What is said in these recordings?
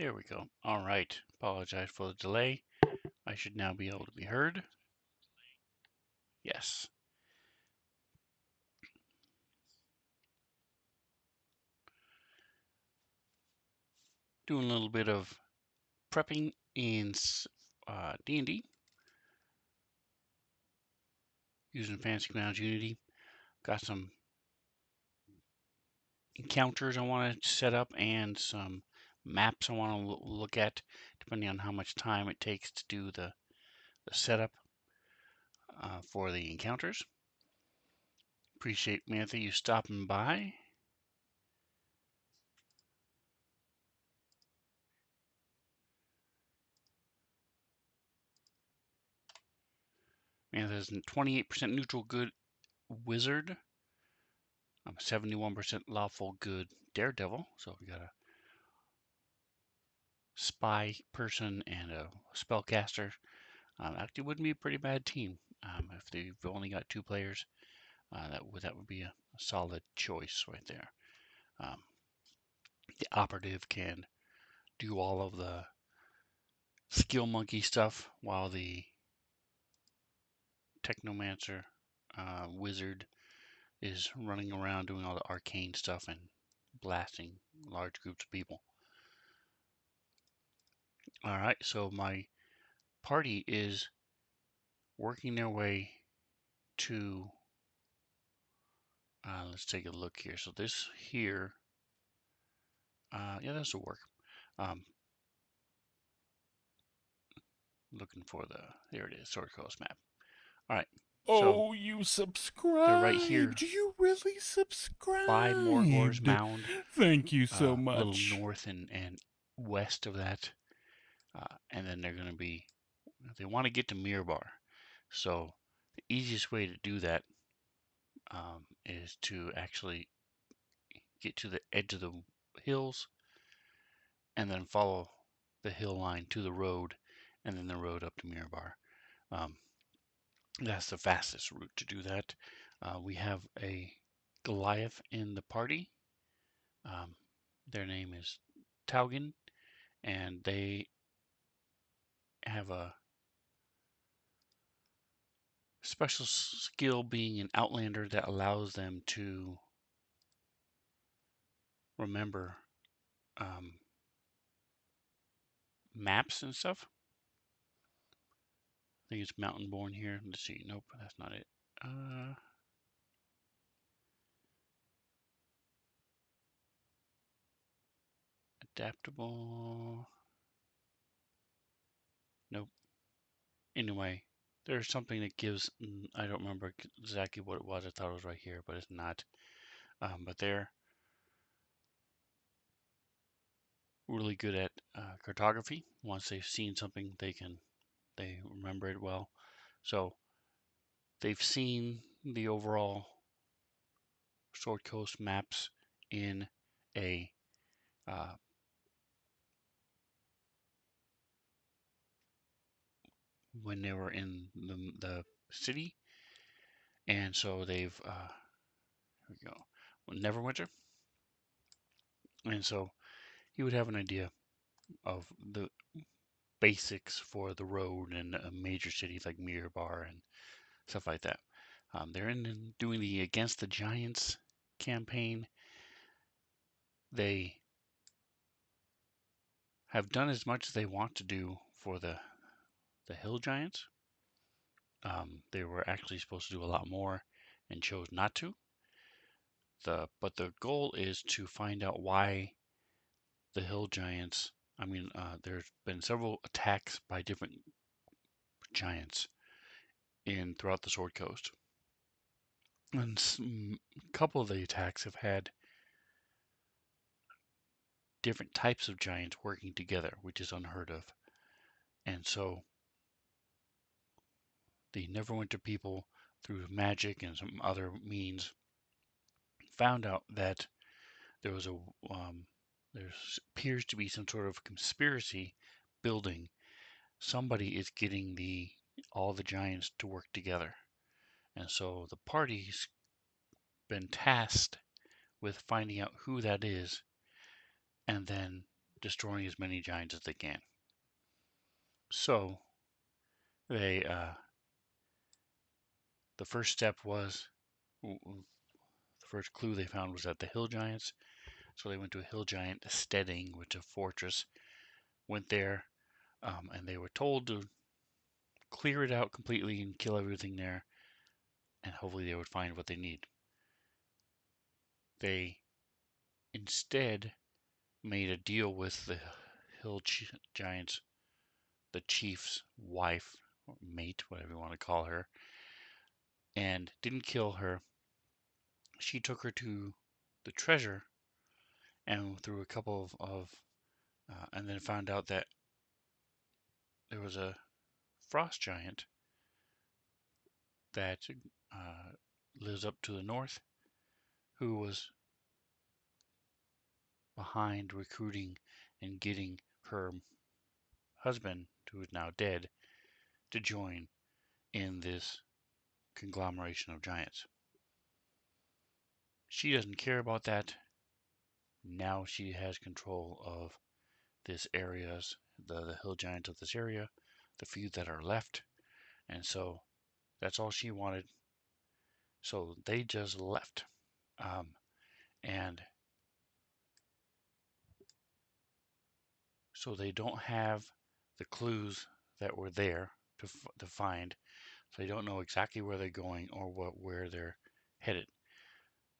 There we go. All right. Apologize for the delay. I should now be able to be heard. Yes. Doing a little bit of prepping in D&D using Fantasy Grounds Unity. Got some encounters I want to set up and some maps I want to look at, depending on how much time it takes to do the setup for the encounters. Appreciate, Matthew, you stopping by. Matthew's a 28% neutral good wizard. I'm a 71% lawful good daredevil. So we got a spy person and a spellcaster. Actually, wouldn't be a pretty bad team if they've only got 2 players. That would be a solid choice right there. The operative can do all of the skill monkey stuff, while the technomancer wizard is running around doing all the arcane stuff and blasting large groups of people. All right, so my party is working their way to. Let's take a look here. So this here, yeah, this will work. Um, looking for there it is, Sword Coast map. All right, so Oh, you they're right here subscribed. You really by Morgor's subscribed. Mound, Thank you so a little much. north and west of that, and then they're going to be. They want to get to Mirbar, so the easiest way to do that is to actually get to the edge of the hills and then follow the hill line to the road and then the road up to Mirbar. Um, that's the fastest route to do that. We have a Goliath in the party. Um, their name is Taugen, and they have a special skill being an outlander that allows them to remember um, maps and stuff. I think it's Mountain Born here. Let's see. Nope, that's not it. Uh, Adaptable. Nope. Anyway, there's something that gives. I don't remember exactly what it was. I thought it was right here, but it's not. But they're really good at cartography. Once they've seen something, they remember it well. So they've seen the overall Sword Coast maps in a uh, when they were in the city, and so they've here we go, Neverwinter, and so he would have an idea of the basics for the road in a major city like Mirror and stuff like that. They're in doing the Against the Giants campaign. They have done as much as they want to do for the Hill Giants. They were actually supposed to do a lot more and chose not to. But the goal is to find out why the Hill Giants. I mean, there's been several attacks by different giants in throughout the Sword Coast, and a couple of the attacks have had different types of giants working together, which is unheard of. And so the Neverwinter people, through magic and some other means, found out that there was a there appears to be some sort of conspiracy building. Somebody is getting all the giants to work together, and so the party's been tasked with finding out who that is, and then destroying as many giants as they can. So they, the first step was, the first clue they found was at the hill giants. So they went to a hill giant steading, which is a fortress. Went there, and they were told to clear it out completely and kill everything there, and hopefully they would find what they need. They instead made a deal with the hill giants, the chief's wife, or mate, whatever you want to call her, and didn't kill her. She took her to the treasure and through a couple and then found out that there was a frost giant that uh, lives up to the north who was behind recruiting and getting her husband, who is now dead, to join in this conglomeration of giants. She doesn't care about that. Now she has control of this areas, the hill giants of this area, the few that are left, and so that's all she wanted. So they just left, and so they don't have the clues that were there to find. So they don't know exactly where they're going or where they're headed.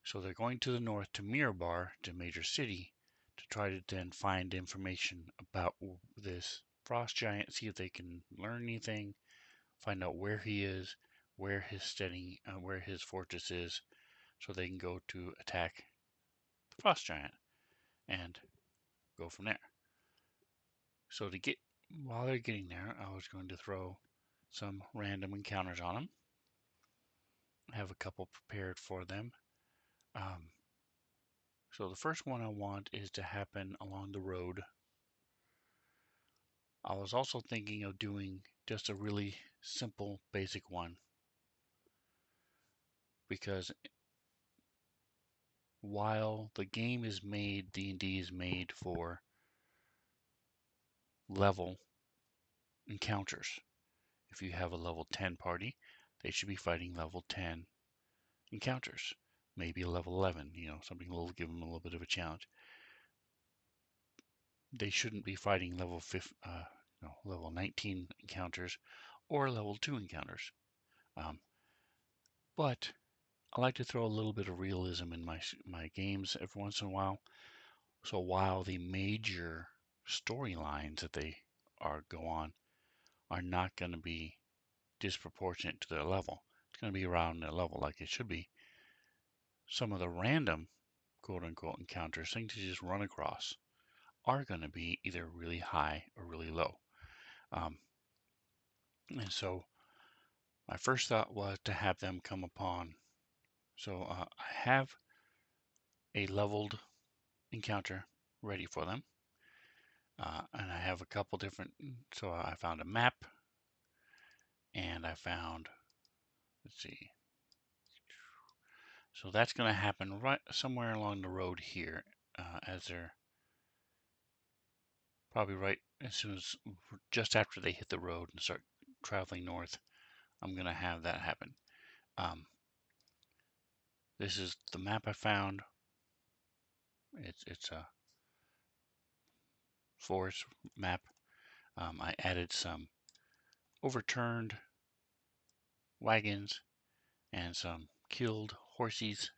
So they're going to the north to Mirabar, the major city, to try to then find information about this frost giant, see if they can learn anything, find out where he is, where his fortress is, so they can go to attack the frost giant and go from there. So while they're getting there, I was going to throw some random encounters on them. I have a couple prepared for them. Um, so the first one I want is to happen along the road. I was also thinking of doing just a really simple, basic one, because while the game is made, D&D is made for level encounters. If you have a level 10 party, they should be fighting level 10 encounters. Maybe a level 11, something will give them a little bit of a challenge. They shouldn't be fighting level 19 encounters or level 2 encounters. Um, but I like to throw a little bit of realism in my games every once in a while. So while the major storylines that they go on are not going to be disproportionate to their level, it's going to be around their level like it should be. Some of the random quote unquote encounters, things you just run across, are going to be either really high or really low. And so my first thought was to have them come upon. So I have a leveled encounter ready for them. And I have a couple different, so I found a map and I found, let's see, so that's going to happen right somewhere along the road here, as they're probably right as soon as just after they hit the road and start traveling north. I'm going to have that happen. This is the map I found. It's a forest map. I added some overturned wagons and some killed horses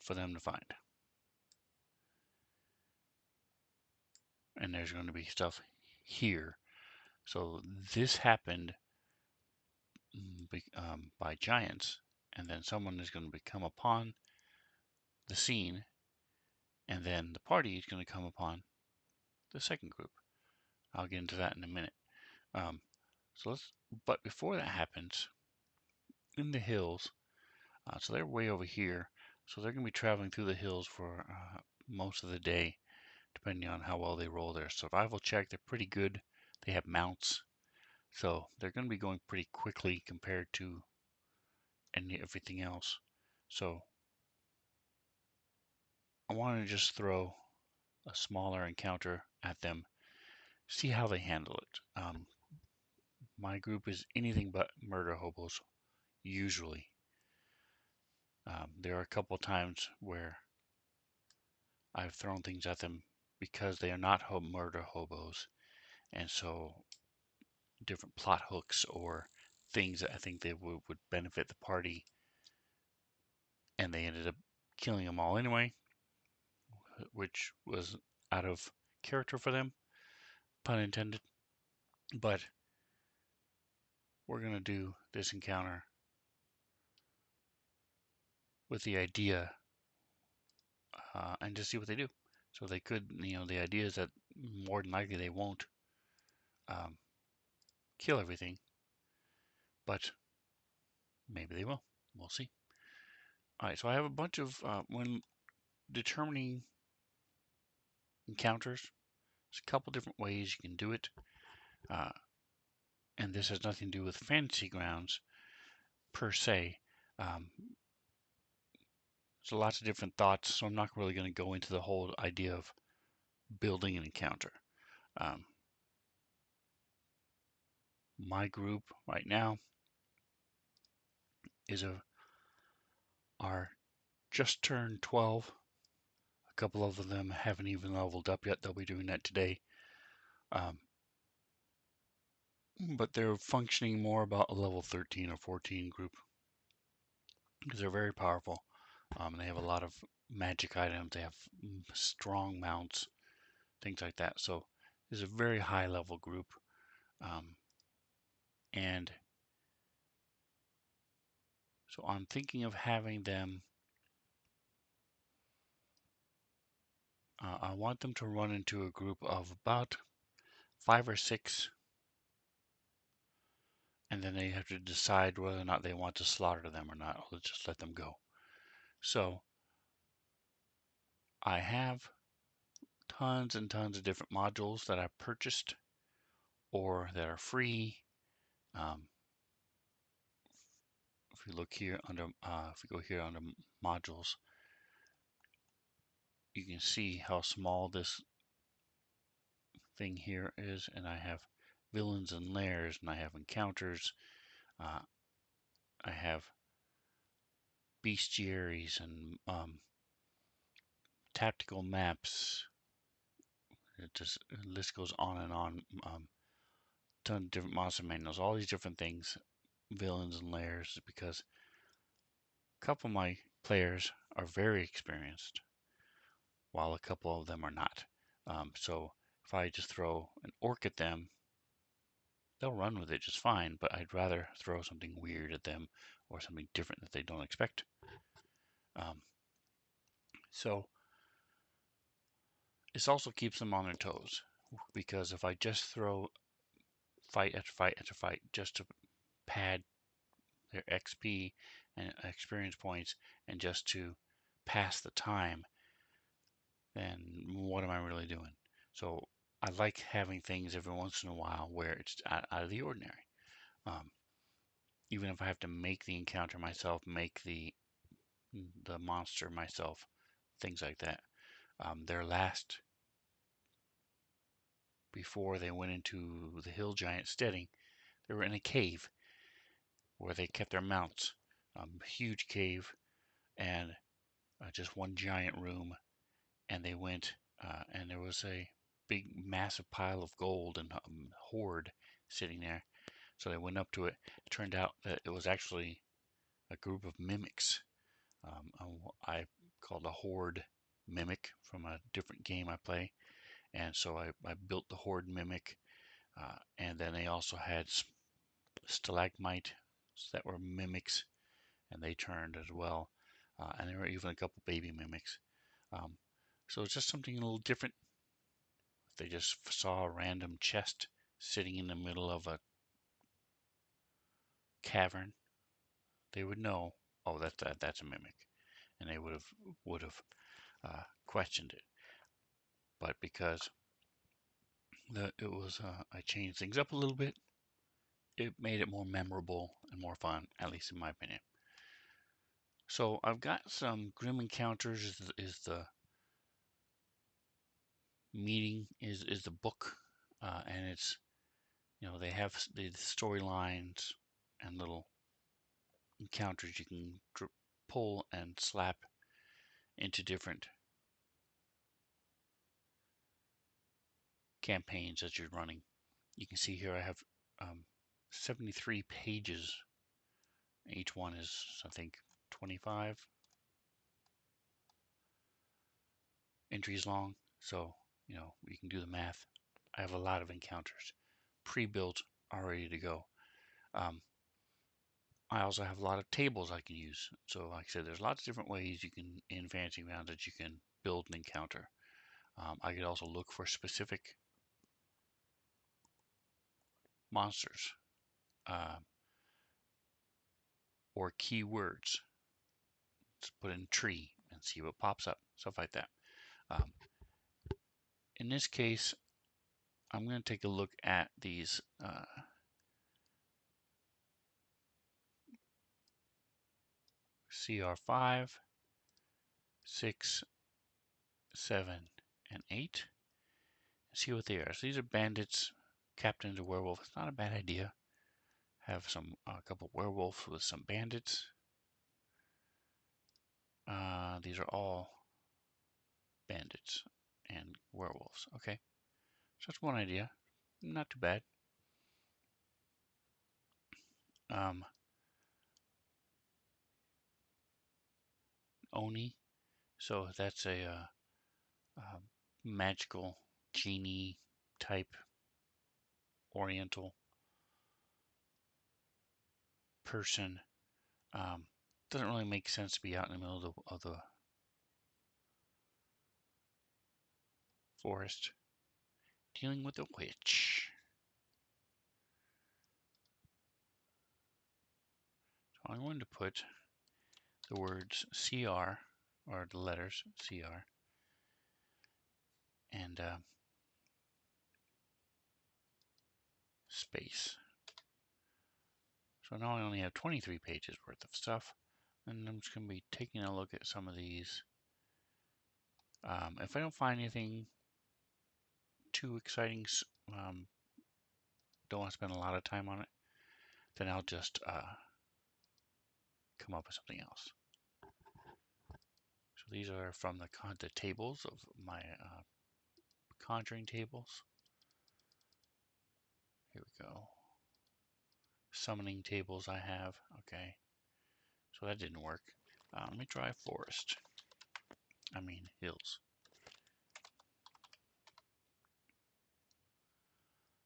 for them to find. And there's going to be stuff here. So this happened by giants, and then someone is going to come upon the scene, and then the party is going to come upon the second group. I'll get into that in a minute. Um, but before that happens, in the hills, so they're way over here, so they're going to be traveling through the hills for most of the day, depending on how well they roll their survival check. They're pretty good. They have mounts, so they're going to be going pretty quickly compared to everything else. So I want to just throw a smaller encounter at them, see how they handle it. My group is anything but murder hobos, usually. There are a couple times where I've thrown things at them because they are not murder hobos, and so different plot hooks or things that I think they would benefit the party, and they ended up killing them all anyway, which was out of character for them, pun intended. But we're going to do this encounter with the idea and just see what they do. So they could, the idea is that more than likely they won't um, kill everything, but maybe they will. We'll see. All right, so I have a bunch of, when determining encounters, there's a couple different ways you can do it. Uh, and this has nothing to do with fantasy grounds per se. Um, there's lots of different thoughts, so I'm not really going to go into the whole idea of building an encounter. Um, my group right now is are just turned 12. A couple of them haven't even leveled up yet. They'll be doing that today. Um, but they're functioning more about a level 13 or 14 group because they're very powerful. They have a lot of magic items. They have strong mounts, things like that. So it's a very high level group. Um, and so I'm thinking of having them, I want them to run into a group of about 5 or 6, and then they have to decide whether or not they want to slaughter them or not, or just let them go. So I have tons and tons of different modules that I purchased or that are free. Um, if you look here under, if you go here under modules, you can see how small this thing here is, and I have villains and lairs, and I have encounters, uh, I have bestiaries and tactical maps. It just the list goes on and on. Ton of different monster manuals, all these different things, villains and lairs, because a couple of my players are very experienced, while a couple of them are not. So if I just throw an orc at them, they'll run with it just fine, but I'd rather throw something weird at them or something different that they don't expect. Um, so this also keeps them on their toes, because if I just throw fight after fight after fight just to pad their XP and experience points and just to pass the time, then what am I really doing? So I like having things every once in a while where it's out of the ordinary. Um, even if I have to make the encounter myself, make the monster myself, things like that. Their last, before they went into the hill giant steading, they were in a cave where they kept their mounts. Huge cave and just one giant room, and they went and there was a big massive pile of gold and hoard sitting there. So they went up to it. It turned out that it was actually a group of mimics. I called a horde mimic from a different game I play, and so I built the horde mimic, and then they also had stalagmite that were mimics, and they turned as well, and there were even a couple baby mimics. Um, so it's just something a little different. If they just saw a random chest sitting in the middle of a cavern, they would know, oh, that's a mimic, and they would have questioned it. But because it was, I changed things up a little bit, it made it more memorable and more fun, at least in my opinion. So I've got some grim encounters is the meeting is the book, and it's, they have the storylines and little encounters you can pull and slap into different campaigns that you're running. You can see here I have 73 pages. Each one is, I think, 25 entries long. So, you can do the math. I have a lot of encounters pre-built, all ready to go. I also have a lot of tables I can use. So like I said, there's lots of different ways you can, in Fantasy Grounds, that you can build an encounter. I could also look for specific monsters uh, or keywords. Let's put in tree and see what pops up, stuff like that. Um, in this case, I'm going to take a look at these CR5, 6, 7, and 8. See what they are. So these are bandits, captains, or werewolf. It's not a bad idea. Have a couple werewolves with some bandits. These are all bandits and werewolves. Okay, so that's one idea. Not too bad. Oni. So that's a magical genie type oriental person. Doesn't really make sense to be out in the middle of the forest dealing with a witch. So I'm going to put the words CR, or the letters CR, and space. So now I only have 23 pages worth of stuff, and I'm just going to be taking a look at some of these. If I don't find anything too exciting, don't want to spend a lot of time on it, then I'll just come up with something else. So these are from the tables of my conjuring tables. Here we go. Summoning tables I have. Okay. So that didn't work. Let me try forest. I mean hills.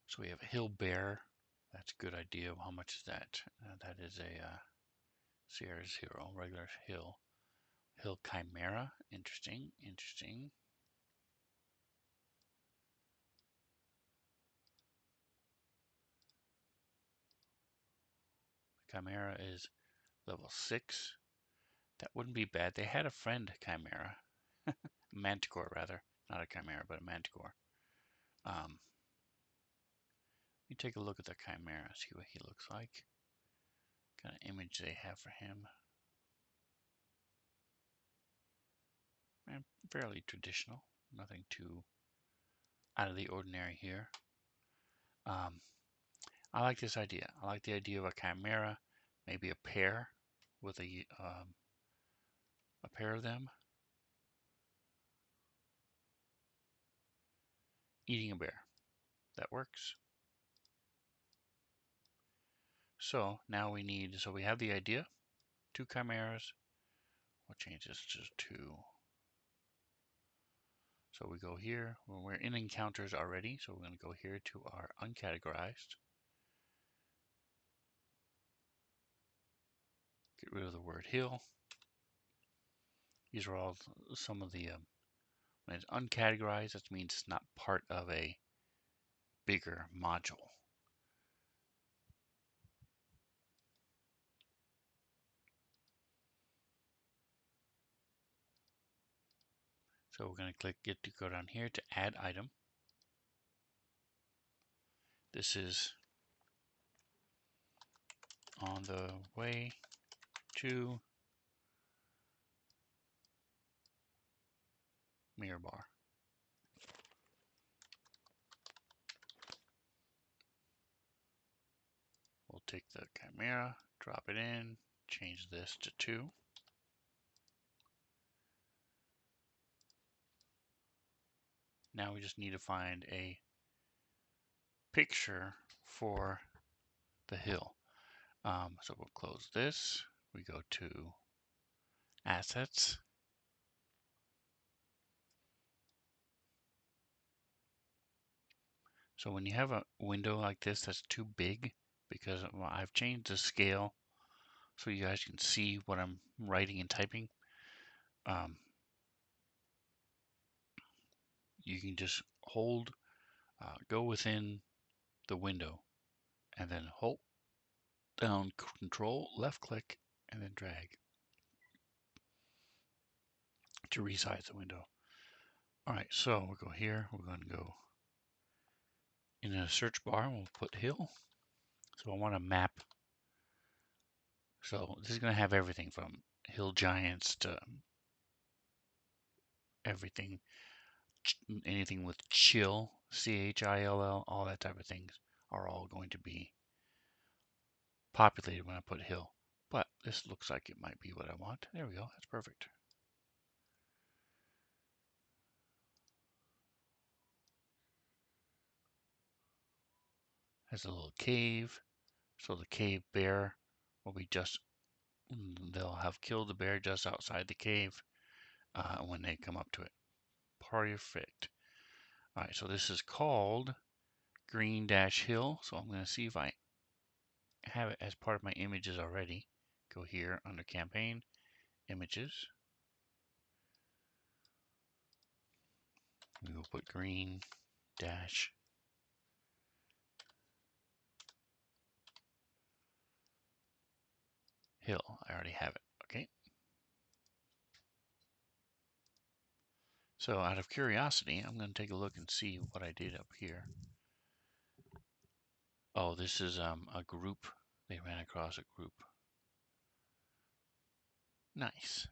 So we have a hill bear. That's a good idea. How much is that? That is a Sierra Zero, regular hill. Hill chimera. Interesting. Interesting. Chimera is level 6. That wouldn't be bad. They had a friend chimera. Manticore, rather. Not a chimera, but a manticore. Let me take a look at the chimera, see what he looks like. What kind of image they have for him. And fairly traditional. Nothing too out of the ordinary here. I like this idea. I like the idea of a chimera, maybe a pair with a pair of them eating a bear. That works. So now we have the idea, 2 chimeras. We'll change this to 2. So we go here, when we're in encounters already, so we're going to go here to our uncategorized. Get rid of the word hill. These are all some of the, when it's uncategorized, that means it's not part of a bigger module. So we're going to go down here to add item. This is on the way to mirror bar. take the chimera, drop it in, change this to 2. Now we just need to find a picture for the hill. So we'll close this. We go to Assets. So when you have a window like this that's too big, because I've changed the scale so you guys can see what I'm writing and typing, you can just go within the window and then hold down Control, left click, and then drag to resize the window. All right, so we'll go here. We're going to go in a search bar. We'll put hill. So I want a map. So this is going to have everything from hill giants to everything, anything with chill, CHILL, all that type of things are all going to be populated when I put hill. But this looks like it might be what I want. There we go. That's perfect. Has a little cave. So the cave bear will be they'll have killed the bear just outside the cave when they come up to it. Perfect. All right, so this is called Green Dash Hill. So I'm going to see if I have it as part of my images already. Go here under Campaign, Images. We will put Green Dash Hill. I already have it. Okay. So out of curiosity, I'm going to take a look and see what I did up here. Oh, this is a group. They ran across a group. Nice.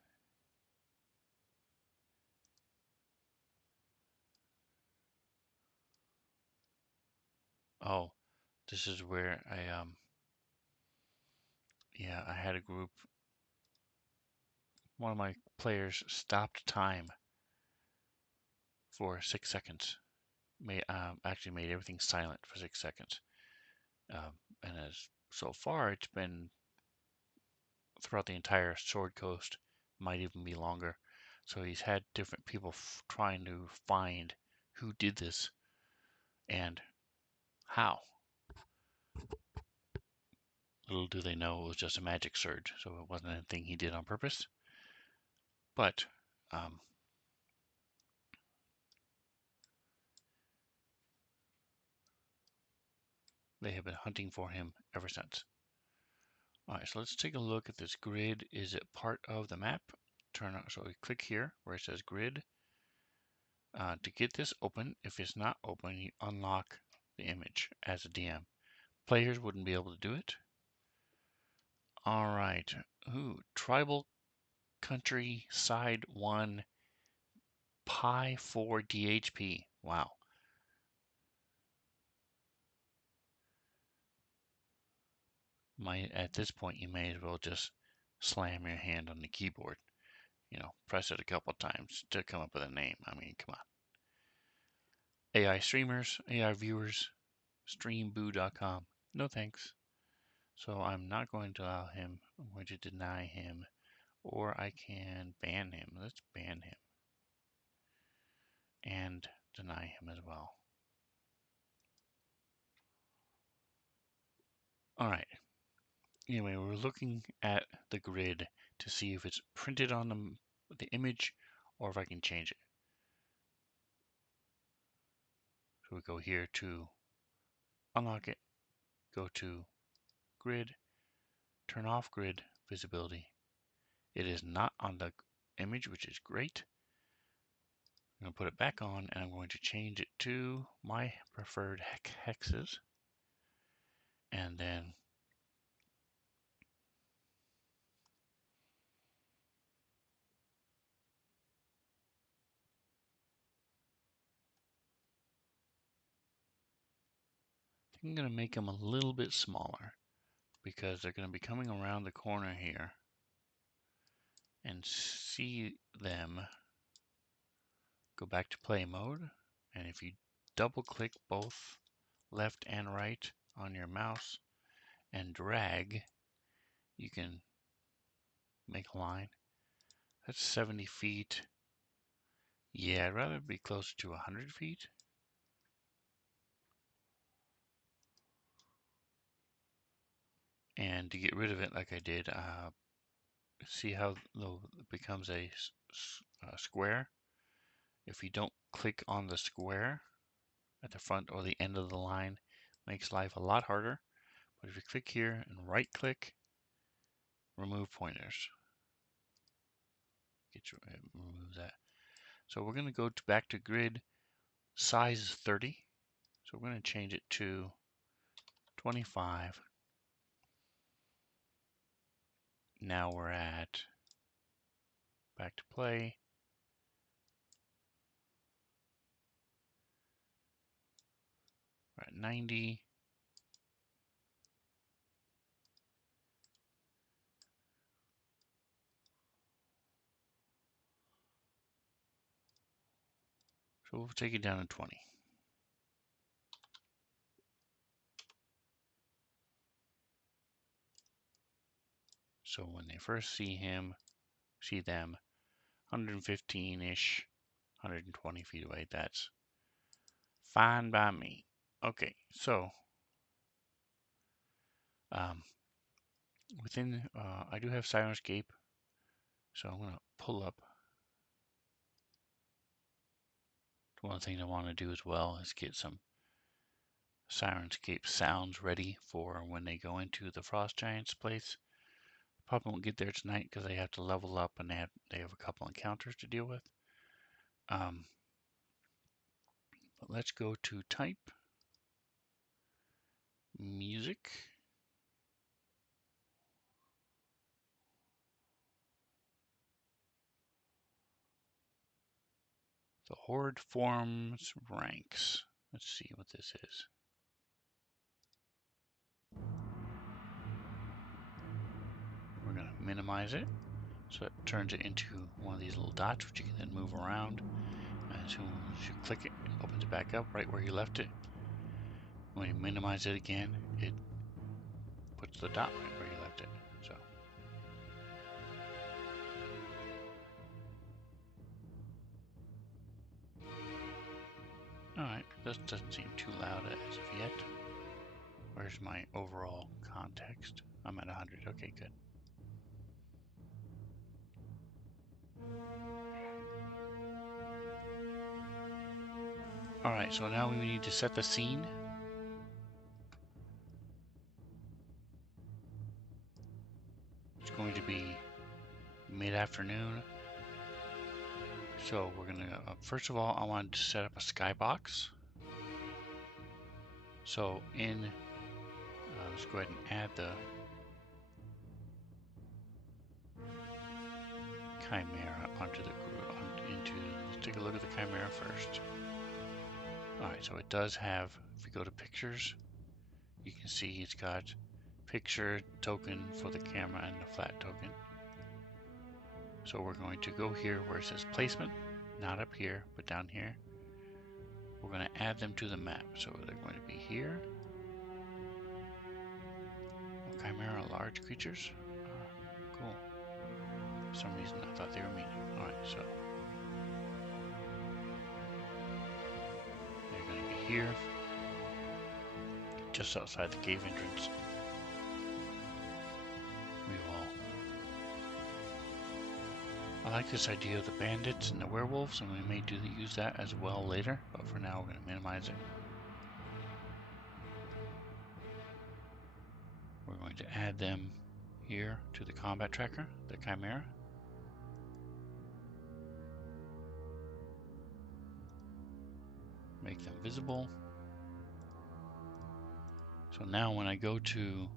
Oh, this is where I had a group. One of my players stopped time for 6 seconds. Actually made everything silent for 6 seconds. And as so far, it's been throughout the entire Sword Coast, might even be longer. So he's had different people trying to find who did this and how. Little do they know it was just a magic surge, so it wasn't anything he did on purpose. But they have been hunting for him ever since. All right, so let's take a look at this grid. Is it part of the map? So we click here where it says grid. To get this open, if it's not open, you unlock the image as a DM. Players wouldn't be able to do it. All right. Ooh, Tribal Country Side 1 Pi 4 DHP. Wow. At this point, you may as well just slam your hand on the keyboard. Press it a couple times to come up with a name. I mean, come on. AI streamers, AI viewers, streamboo.com. No thanks. So I'm not going to allow him. I'm going to deny him, or I can ban him. Let's ban him and deny him as well. All right. Anyway, we're looking at the grid to see if it's printed on the image or if I can change it. So we go here to unlock it, go to grid, turn off grid visibility. It is not on the image, which is great. I'm going to put it back on and I'm going to change it to my preferred hexes. And then I'm going to make them a little bit smaller. because they're going to be coming around the corner here, and see them go back to play mode. And if you double click both left and right on your mouse and drag, you can make a line. That's 70 feet. Yeah, I'd rather be closer to 100 feet. And to get rid of it like I did, see how it becomes a square? If you don't click on the square at the front or the end of the line, makes life a lot harder. But if you click here and right click, remove pointers. Remove that. So we're going to go back to grid. Size is 30. So we're going to change it to 25. Now we're at back to play. We're at 90. So we'll take it down to 20. So when they first see them 115-ish, 120 feet away, that's fine by me. Okay, so I do have Sirenscape, so I'm going to pull up. One thing I want to do as well is get some Sirenscape sounds ready for when they go into the Frost Giants place. Probably won't get there tonight because they have to level up and they have a couple encounters to deal with. But let's go to type, music. The Horde forms ranks. Let's see what this is. We're going to minimize it. So it turns it into one of these little dots, which you can then move around. And as soon as you click it, it opens it back up right where you left it. When you minimize it again, it puts the dot right where you left it. So alright, this doesn't seem too loud as of yet. Where's my overall context? I'm at 100. Okay, good. Alright, so now we need to set the scene. It's going to be mid-afternoon. So we're going to, first of all, I wanted to set up a skybox. So let's go ahead and add the Chimera onto the group. Let's take a look at the Chimera first. Alright, so it does have, if you go to pictures, you can see it's got picture, token for the camera, and the flat token. So we're going to go here where it says placement, not up here, but down here. We're going to add them to the map. So they're going to be here. Oh, Chimera large creatures. Cool. For some reason I thought they were medium. Alright, so they're going to be here, just outside the cave entrance. I like this idea of the bandits and the werewolves, and we may use that as well later, but for now we're going to minimize it. We're going to add them here to the combat tracker, the Chimera. Make them visible. So now when I go to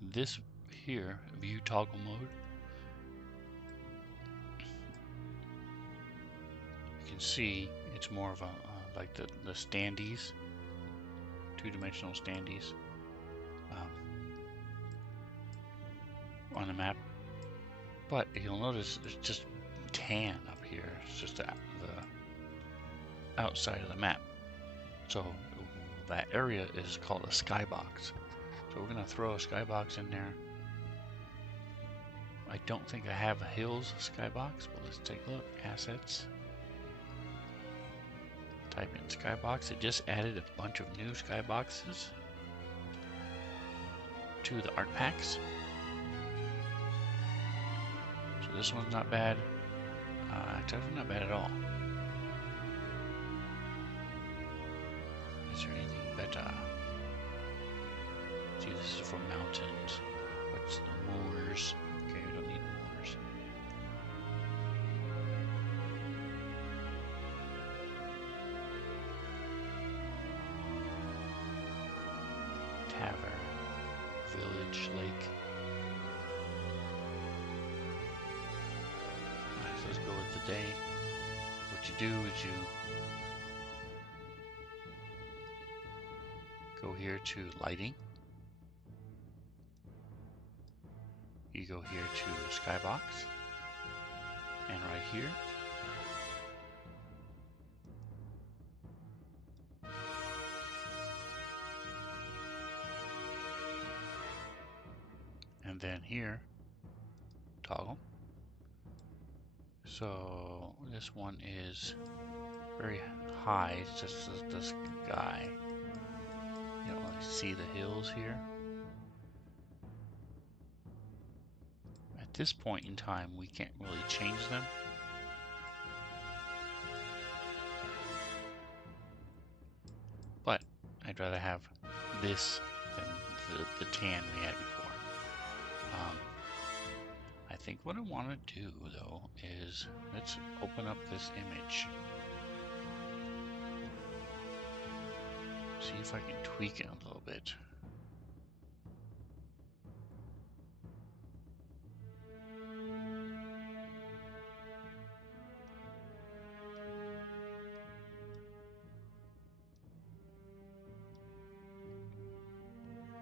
this here, view toggle mode, you can see it's more of a like the standees, two-dimensional standees. on the map. But you'll notice it's just tan up here. It's just the outside of the map. So that area is called a skybox. So we're gonna throw a skybox in there. I don't think I have a hills skybox, but let's take a look. Assets. Type in skybox. It just added a bunch of new skyboxes to the art packs. So this one's not bad. Actually, not bad at all. Is there anything better? See, this is for mountains. What's the moors? Okay, we don't need moors. Tavern, village, lake. Alright, so let's go with the day. What you do is you go here to lighting. You go here to skybox, and right here, and then here, toggle. So this one is very high, it's just the sky. You don't really see the hills here. At this point in time, we can't really change them. But I'd rather have this than the tan we had before. I think what I want to do, though, is let's open up this image. See if I can tweak it a little bit.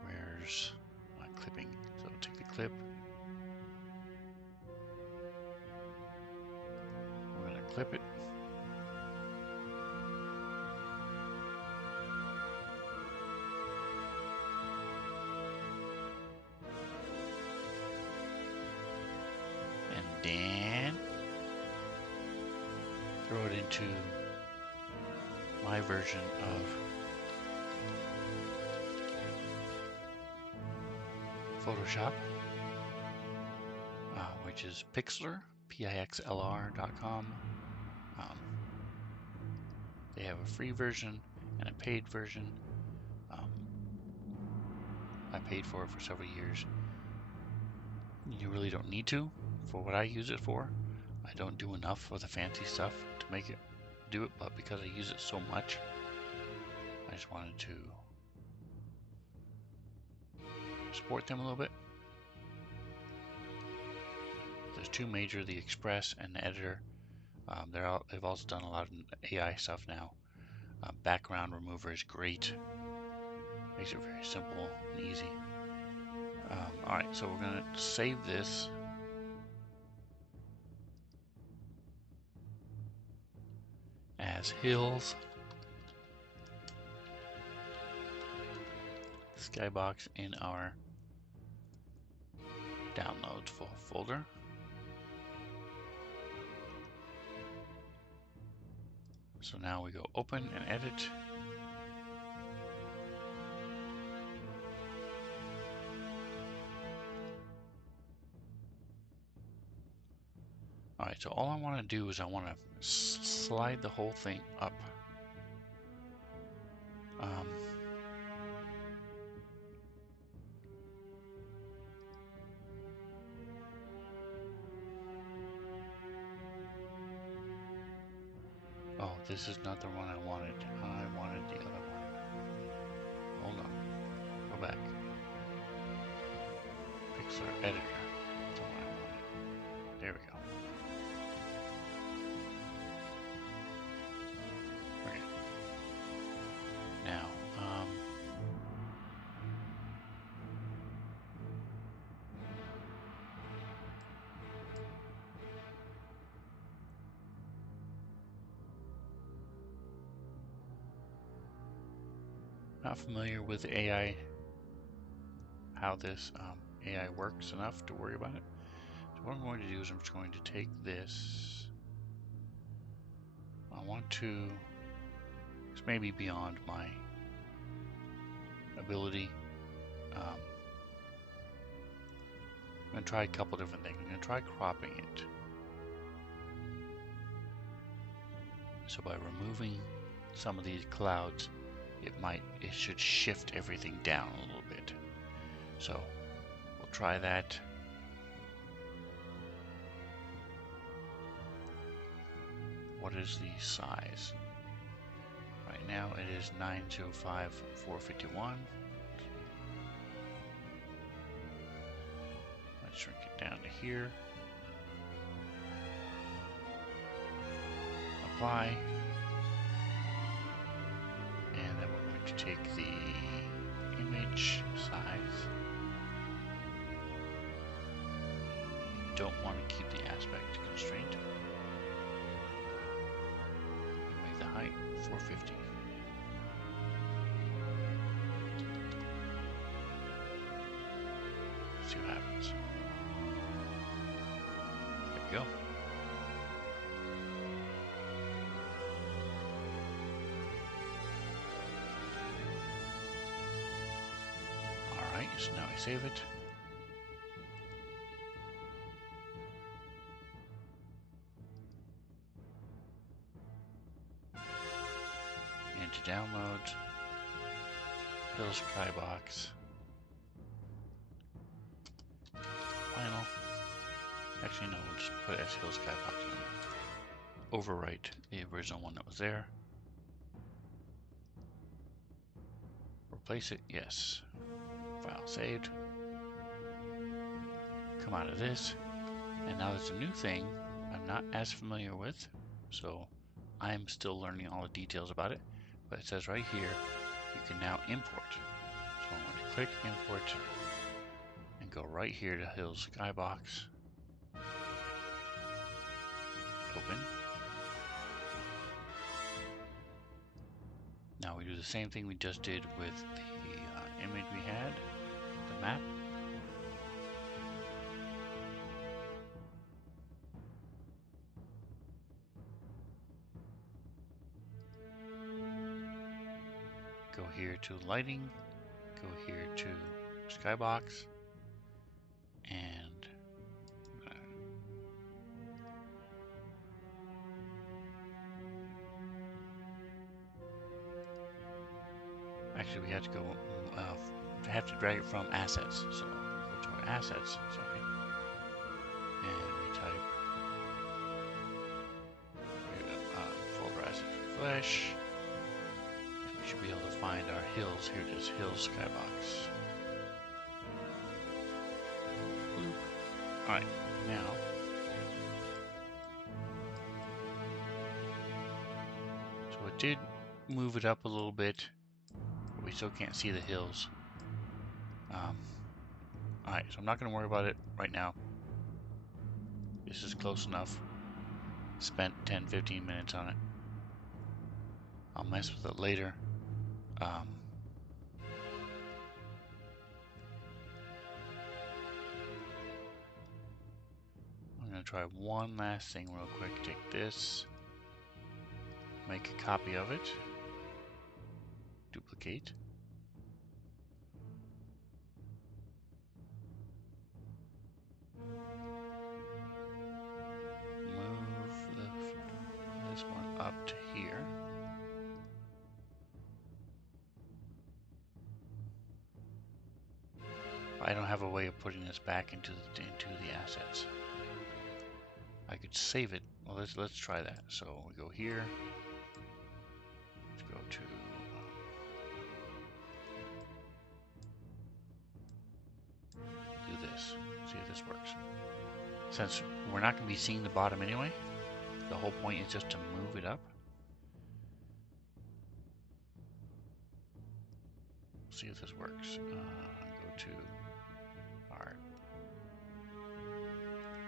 Where's my clipping? So take the clip. We're going to clip it. And then throw it into my version of Photoshop, which is Pixlr, pixlr.com. They have a free version and a paid version. I paid for it for several years. You really don't need to, for what I use it for. I don't do enough of the fancy stuff to make it do it, but because I use it so much, I just wanted to support them a little bit. There's two major, the Express and the Editor. They've also done a lot of AI stuff now. Background remover is great. Makes it very simple and easy. Alright, so we're going to save this. As hills. Skybox in our downloads folder. So now we go open and edit. Alright, so all I want to do is I want to slide the whole thing up. Oh, this is not the one I wanted. I wanted the other one. Hold on. Go back. Pixlr Editor. That's the one I wanted. There we go. Right. Now, Not familiar with AI, how this AI works enough to worry about it. So what I'm going to do is I'm just going to take this. I want to, this may be beyond my ability. I'm going to try a couple different things. I'm going to try cropping it. So by removing some of these clouds, it should shift everything down a little bit. So we'll try that. What is the size? Right now it is 905/451. Let's shrink it down to here. Apply. And then we're going to take the image size. Don't want to keep the aspect constraint. Make the height 450. See what happens. There we go. Alright, so now I save it. Into downloads. Hill Skybox. Final. Actually, no, we'll just put it as Hill Skybox and overwrite the original one that was there. Replace it, yes. File saved. Come out of this. And now there's a new thing I'm not as familiar with, so I'm still learning all the details about it. But it says right here, you can now import. So I'm going to click import and go right here to Hill Skybox. Open. Now we do the same thing we just did with the image we had, the map. Go here to lighting, go here to Skybox, and actually we have to go, have to drag it from assets. So go to our assets, sorry, and we type folder assets refresh. We should be able to find our hills. Here it is, Hills Skybox. Alright, now so it did move it up a little bit, but we still can't see the hills. Alright, so I'm not going to worry about it right now. This is close enough. Spent 10-15 minutes on it. I'll mess with it later. I'm going to try one last thing real quick. Take this, make a copy of it, duplicate, move this one up to here. I don't have a way of putting this back into the assets. I could save it. Well, let's try that. So we go here. Let's go to do this. See if this works. Since we're not going to be seeing the bottom anyway, the whole point is just to move it up. See if this works. Go to our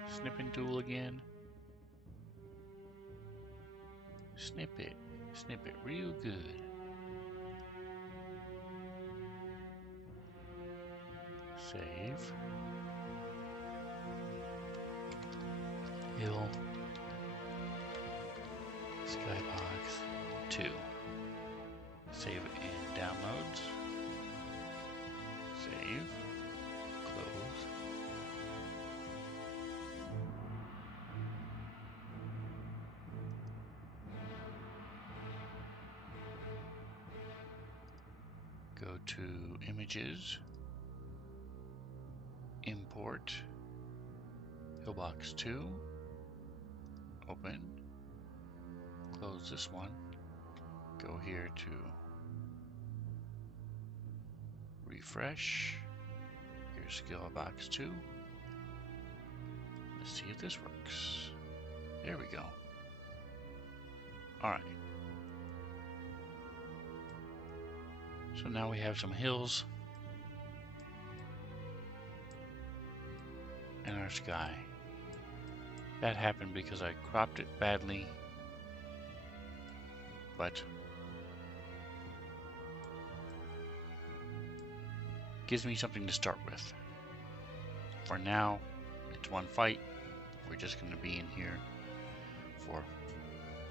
snipping tool again. Snip it real good. Save. Hill. Skybox 2. Save in downloads. Save. Close. Go to Images. Import. Hillbox 2. Open. Close this one. Go here to refresh. Here's skill box 2. Let's see if this works. There we go. Alright. So now we have some hills and our sky. That happened because I cropped it badly, but gives me something to start with. For now, it's one fight. We're just going to be in here for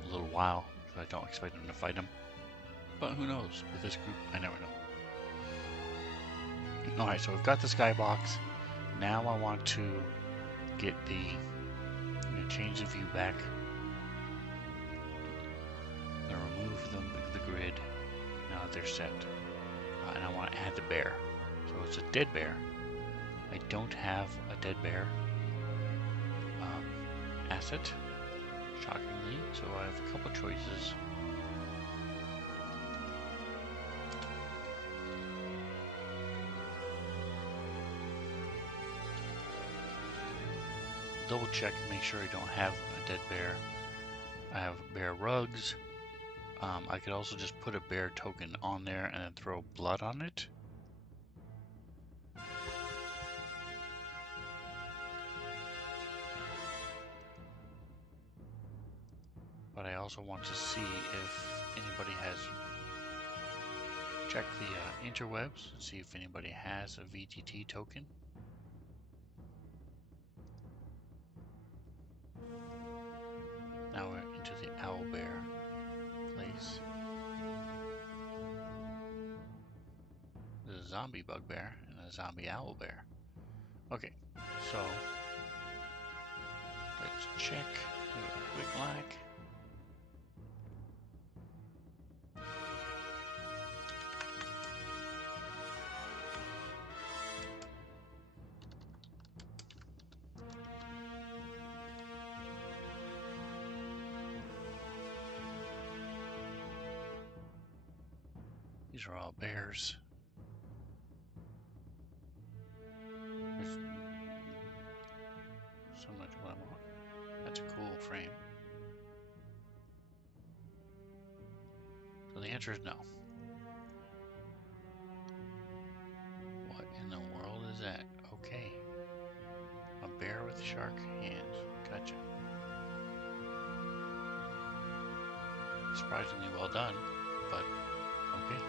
a little while, so I don't expect them to fight him. But who knows? With this group, I never know. Alright, so we've got the skybox. Now I want to get the... I'm going to change the view back. I'm going to remove the grid now that they're set. And I want to add the bear. So it's a dead bear. I don't have a dead bear asset, shockingly, so I have a couple choices. Double check and make sure I don't have a dead bear. I have bear rugs. I could also just put a bear token on there and then throw blood on it. But I also want to see if anybody has checked the interwebs, see if anybody has a VTT token. Now we're into the owl bear place. There's a zombie bugbear and a zombie owl bear. Okay, so let's check. Quick like. These are all bears. There's so much what I want. That's a cool frame. So the answer is no. What in the world is that? Okay. A bear with shark hands. Gotcha. Surprisingly well done, but okay.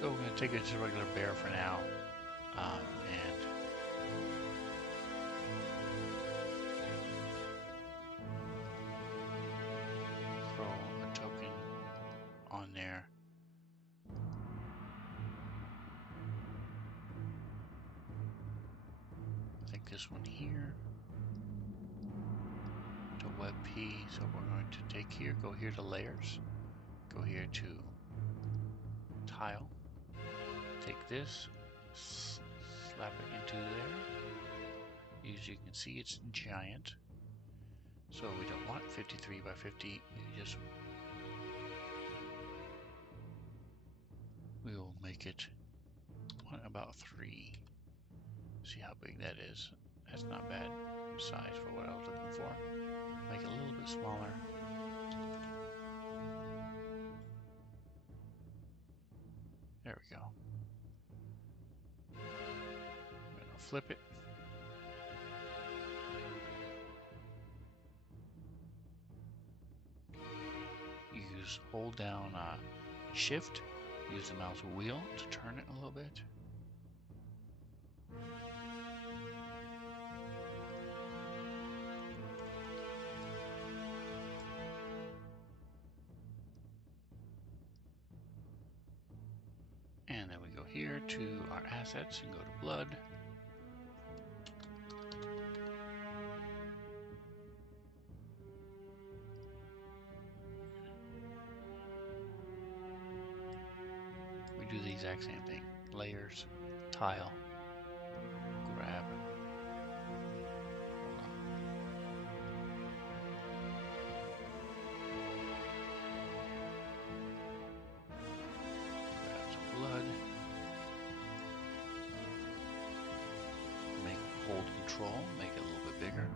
So we're going to take it as a regular bear for now, and throw a token on there. I think this one here to WebP. So we're going to take here, go here to layers, go here to tile. Take this, slap it into there. As you can see, it's giant. So we don't want 53 by 50. We will make it about 3. See how big that is. That's not bad size for what I was looking for. Make it a little bit smaller. There we go. I'm gonna flip it. Use hold down Shift, use the mouse wheel to turn it a little bit. And then we go here to our assets and go to blood. We do the exact same thing. Layers, tile, grab. Hold on. Grab some blood. Hold control, make it a little bit bigger.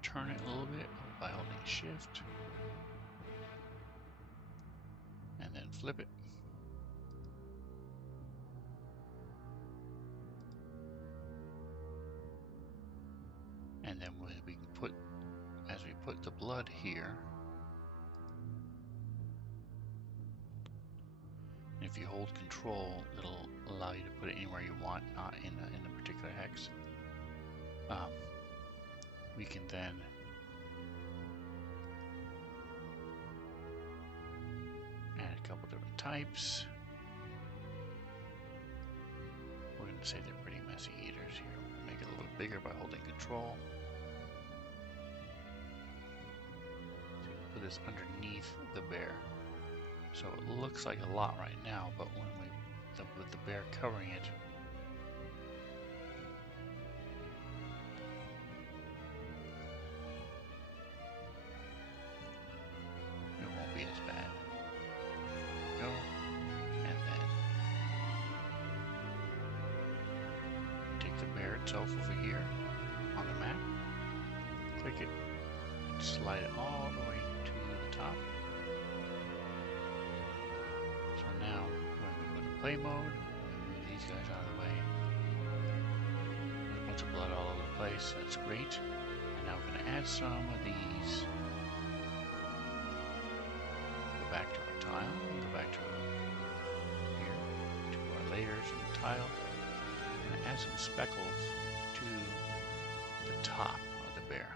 Turn it a little bit by holding Shift. And then flip it. And then we can put, as we put the blood here, if you hold control, it'll allow you to put it anywhere you want, not in a particular hex. We can then add a couple different types. We're going to say they're pretty messy eaters here. We'll make it a little bit bigger by holding control. So you can put this underneath the bear. So it looks like a lot right now, but when with the bear covering it, it won't be as bad. Go, and then take the bear itself over here on the map, click it, and slide it all the way to the top. So now, when we go to play mode, move these guys out of the way. There's a bunch of blood all over the place. That's great. And now we're going to add some of these. Go back to our tile. Go back to here to our layers and the tile. We're going to add some speckles to the top of the bear.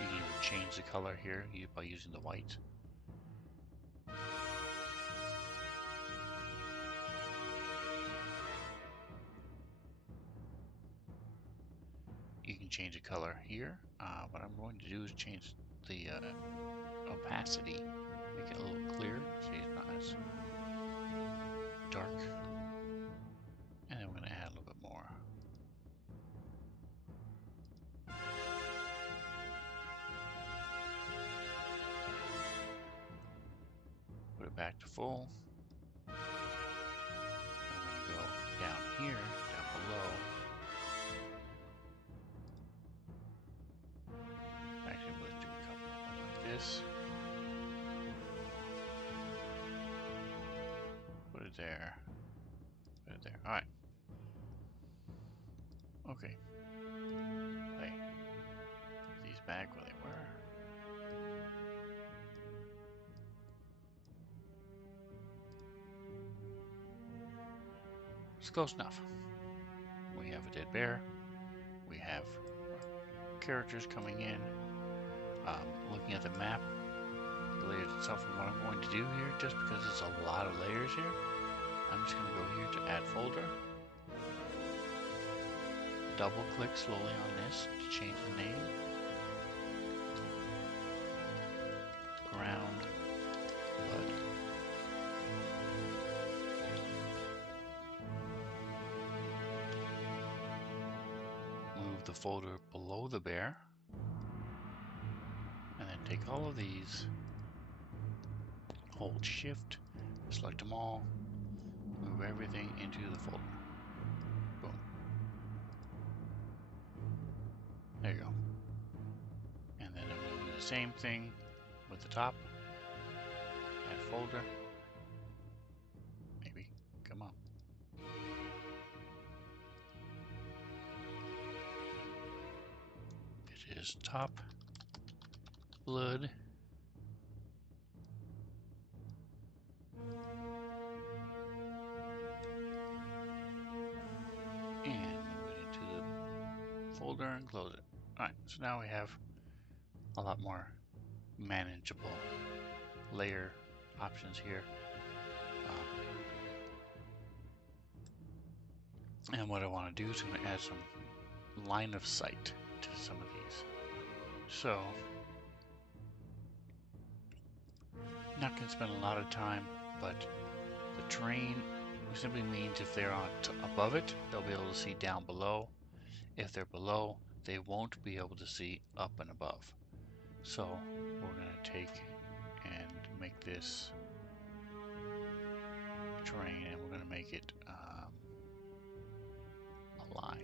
You can even change the color here by using the white. You can change the color here. What I'm going to do is change the opacity, make it a little clearer, so it's not as dark. And then we're going to add a little bit more. Put it back to full. I'm going to go down here, down below. Actually, let's do a couple like this. Put it there. Put it there. Alright. Okay. Play. Put these back where they were. It's close enough. We have a dead bear. We have characters coming in. Looking at the map, the layers itself, and what I'm going to do here, just because it's a lot of layers here, I'm just going to go here to add folder. Double click slowly on this to change the name. Ground blood. Move the folder below the bear. And then take all of these, hold Shift, select them all, move everything into the folder. Boom. There you go. And then I'm going to do the same thing with the top. Add folder. this top blood. And move it into the folder and close it. Alright, so now we have a lot more manageable layer options here. And what I want to do is I'm going to add some line of sight to some of these. So, not going to spend a lot of time, but the terrain simply means if they're on above it, they'll be able to see down below. If they're below, they won't be able to see up and above. So we're going to take and make this terrain, and we're going to make it a line.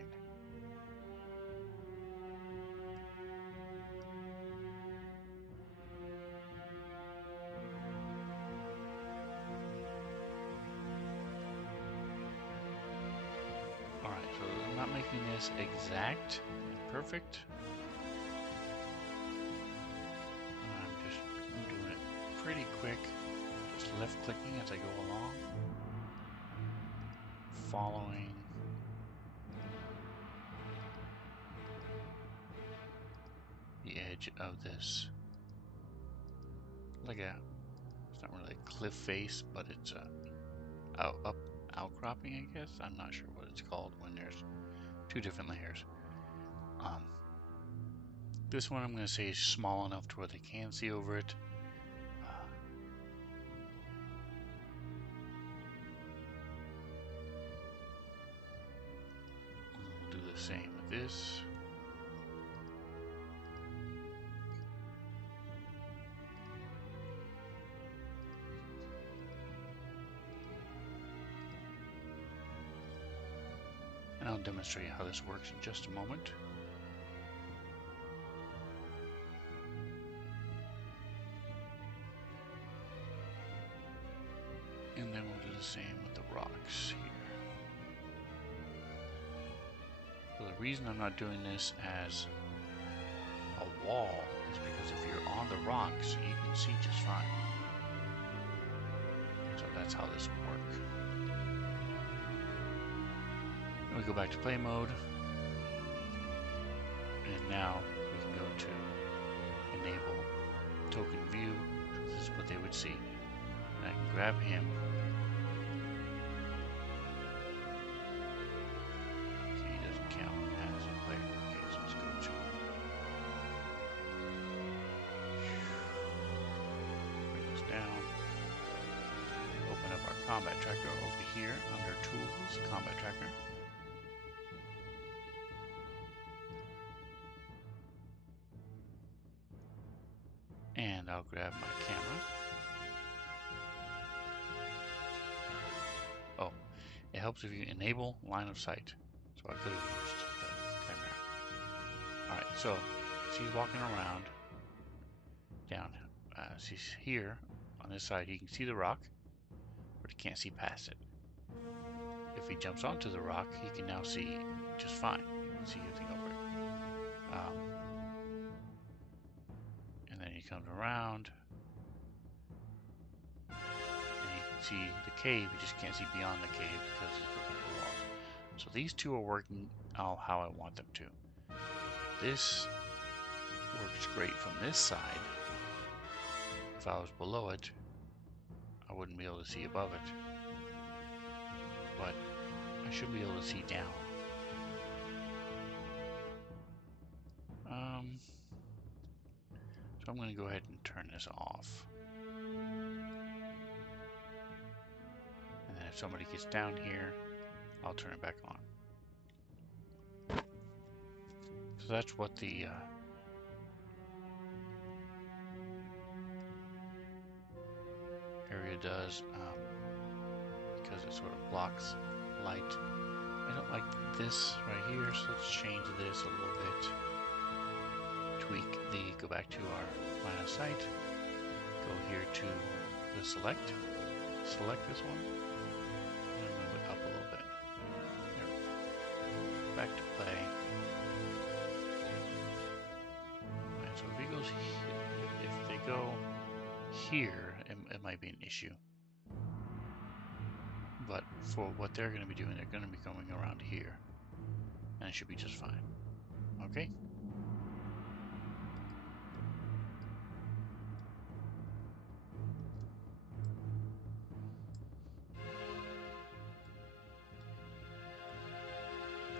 Alright, so I'm not making this exact and perfect. I'm just doing it pretty quick, just left clicking as I go along, following the edge of this, like it's not really a cliff face, but it's a outcropping, I guess. I'm not sure what it's called when there's two different layers. This one I'm going to say is small enough to where they can see over it. We'll do the same with this. And I'll demonstrate how this works in just a moment. And then we'll do the same with the rocks here. So the reason I'm not doing this as a wall is because if you're on the rocks, you can see just fine. So that's how this will work. We go back to play mode, and now we can go to enable token view. This is what they would see. And I can grab him. Okay, he doesn't count as a player. Okay, so let's go to bring this down. Open up our combat tracker over here under tools, combat tracker. And I'll grab my camera. Oh, it helps if you enable line of sight. So I could have used the camera. Alright, so he's walking around down. He's here on this side. He can see the rock, but he can't see past it. If he jumps onto the rock, he can now see just fine. You can see everything over it. And then he comes around, and you can see the cave. You just can't see beyond the cave because of the walls. So these two are working how I want them to. This works great from this side. If I was below it, I wouldn't be able to see above it, but I should be able to see down. So I'm going to go ahead and turn this off. And then if somebody gets down here, I'll turn it back on. So that's what the area does, because it sort of blocks light. I don't like this right here, so let's change this a little bit. Tweak go back to our line of sight. Go here to the select this one, and move it up a little bit. There we go. Back to play. go here, it might be an issue. But for what they're going to be doing, they're going to be going around here. And it should be just fine. Okay?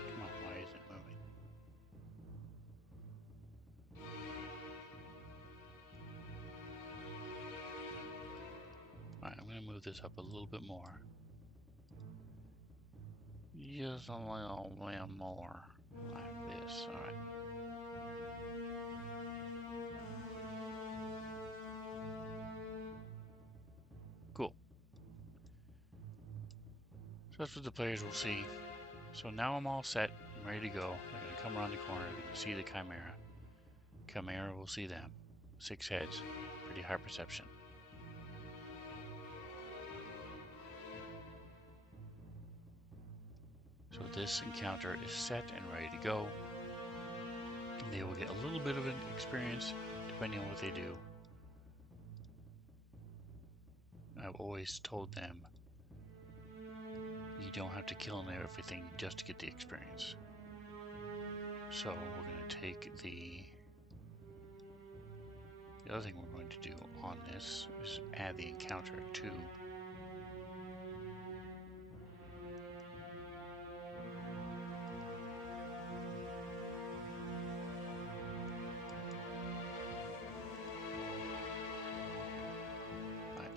Come on, why is it moving? Alright, I'm going to move this up a little bit more. Just a little bit more. Like this, alright. Cool. So that's what the players will see. So now I'm all set, I'm ready to go. They're going to come around the corner, they're going to see the Chimera. Chimera will see them. 6 heads. Pretty high perception. So this encounter is set and ready to go. They will get a little bit of an experience depending on what they do. I've always told them you don't have to kill everything just to get the experience. So we're going to take the other thing we're going to do on this is add the encounter to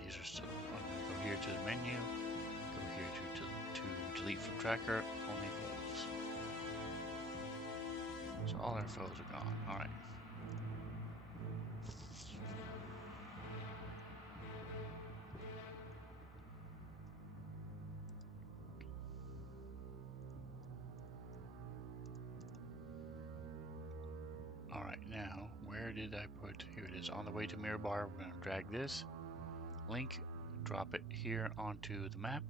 these are still, I'm going to go here to the menu, go here to delete from tracker, only foes. So all our foes are gone. Alright. Alright, now, where did I put, here it is, on the way to Mirror Bar, we're going to drag this link, drop it here onto the map.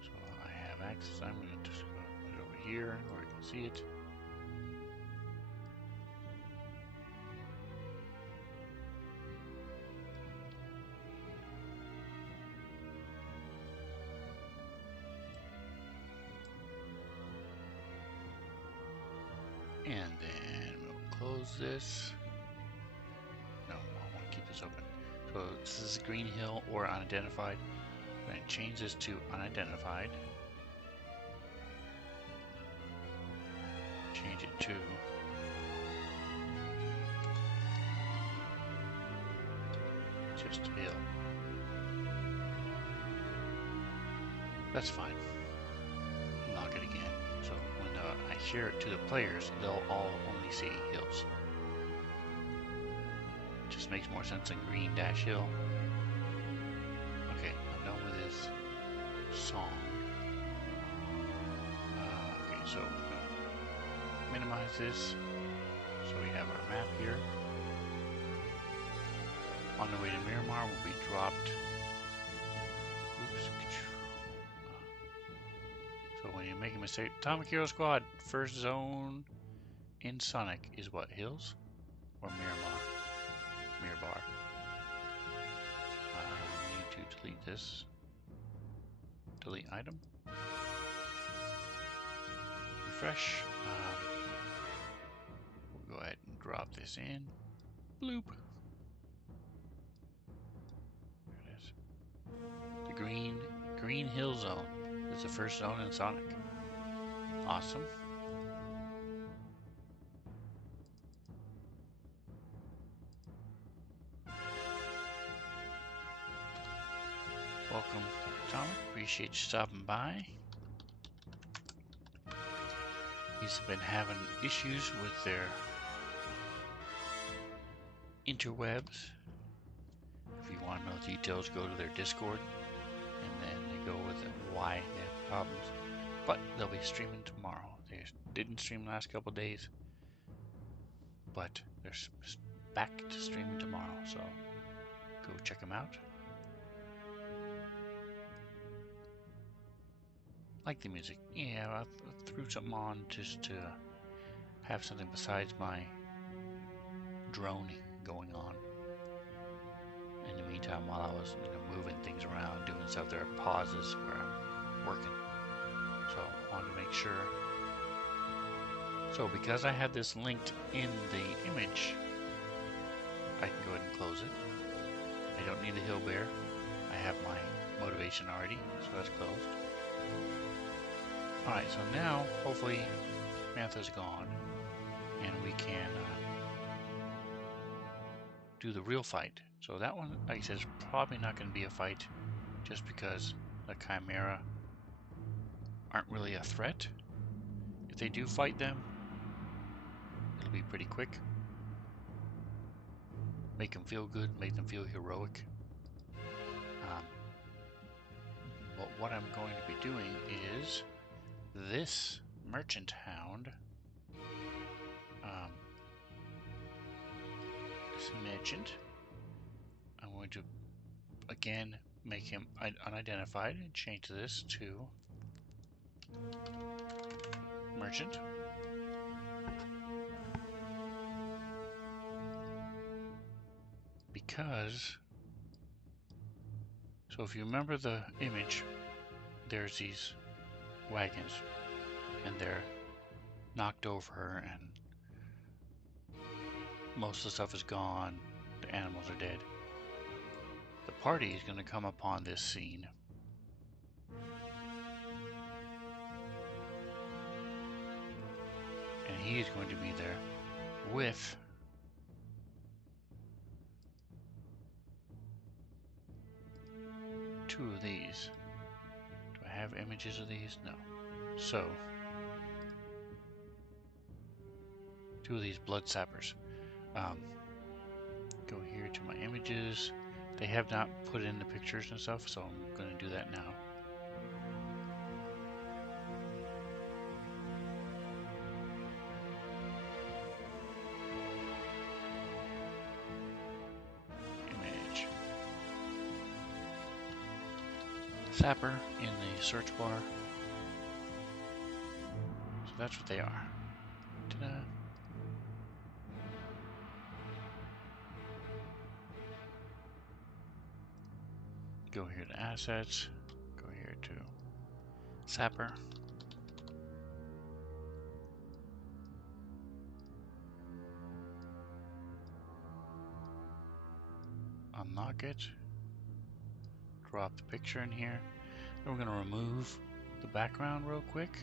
So I have access, I'm going to just put it over here where I can see it. And then we'll close this. No, I want to keep this open. So this is Green Hill or unidentified. I'm going to change this to unidentified. Change it to just hill. That's fine. Lock it again. So when I share it to the players, they'll all only see hills. It just makes more sense than green dash hill. Okay, I'm done with this song. Okay, so minimize this. So we have our map here. On the way to Miramar will be dropped. Oops. So when you make a mistake, Atomic Hero Squad, first zone in Sonic is what? Hills? Or Miramar? Mirabar. We need to delete this. Delete item. Refresh. We'll go ahead and drop this in. Bloop. There it is. The Green Hill Zone is the first zone in Sonic. Awesome. Welcome, Tom. Appreciate you stopping by. He's been having issues with their interwebs. If you want to know details, go to their Discord, and then they go with why they have problems. But they'll be streaming tomorrow. They didn't stream the last couple days, but they're back to streaming tomorrow, so go check them out. like the music. Yeah, I threw something on just to have something besides my droning going on. In the meantime, while I was moving things around, doing stuff, there are pauses where I'm working. So I wanted to make sure. So because I had this linked in the image, I can go ahead and close it. I don't need the hill bear. I have my motivation already, so that's closed. Alright, so now hopefully Mantha's gone and we can do the real fight. So that one, like I said, is probably not going to be a fight just because the Chimera aren't really a threat. If they do fight them, it'll be pretty quick. Make them feel good, make them feel heroic. But what I'm going to be doing is this merchant hound. This merchant, I'm going to again make him unidentified and change this to merchant. Because, so if you remember the image, there's these wagons and they're knocked over and most of the stuff is gone, the animals are dead. The party is going to come upon this scene and he is going to be there with two of these. Do I have images of these? No. So, two of these blood sappers. Go here to my images. They have not put in the pictures and stuff, so I'm going to do that now. Image. Sapper in the search bar. So that's what they are. Ta-da. Go here to assets. Go here to Sapper. Unlock it. Drop the picture in here. Then we're going to remove the background real quick.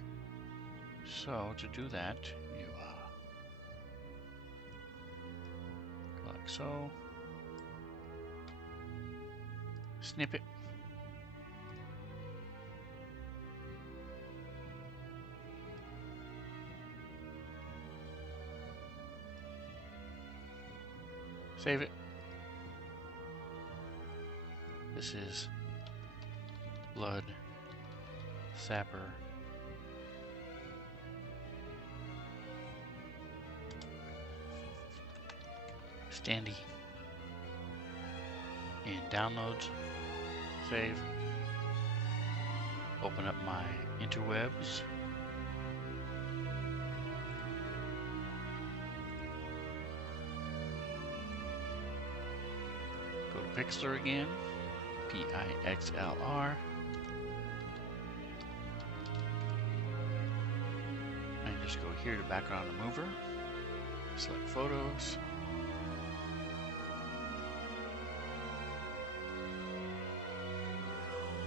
So to do that, you go like so. Snip it. Save it. This is Blood Sapper Standy in downloads. Save. Open up my interwebs. Go to Pixlr again. Pixlr. And just go here to background remover. Select photos.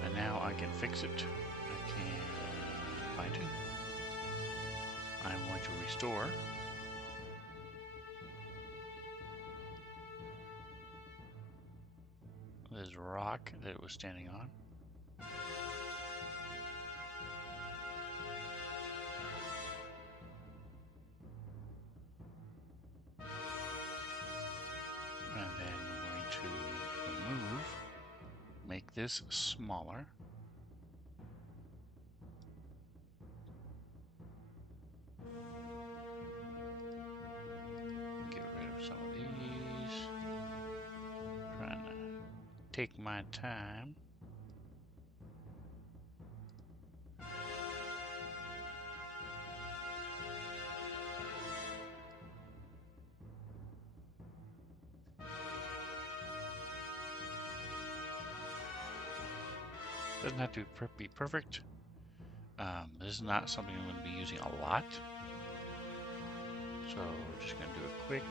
And now I can fix it. I can find it. I'm going to restore. This rock that it was standing on. And then we're going to remove, make this smaller. Get rid of some of these. Trying to take my time. Doesn't have to be perfect. This is not something I'm going to be using a lot. So we're just going to do it quick.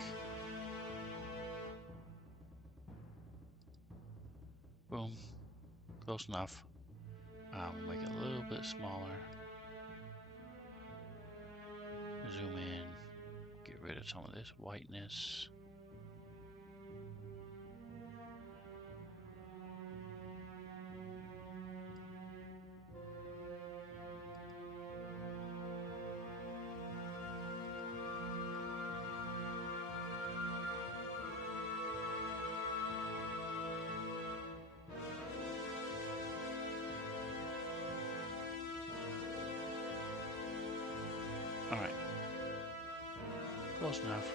Boom. Close enough. We'll make it a little bit smaller. Zoom in. Get rid of some of this whiteness. Alright. Close enough.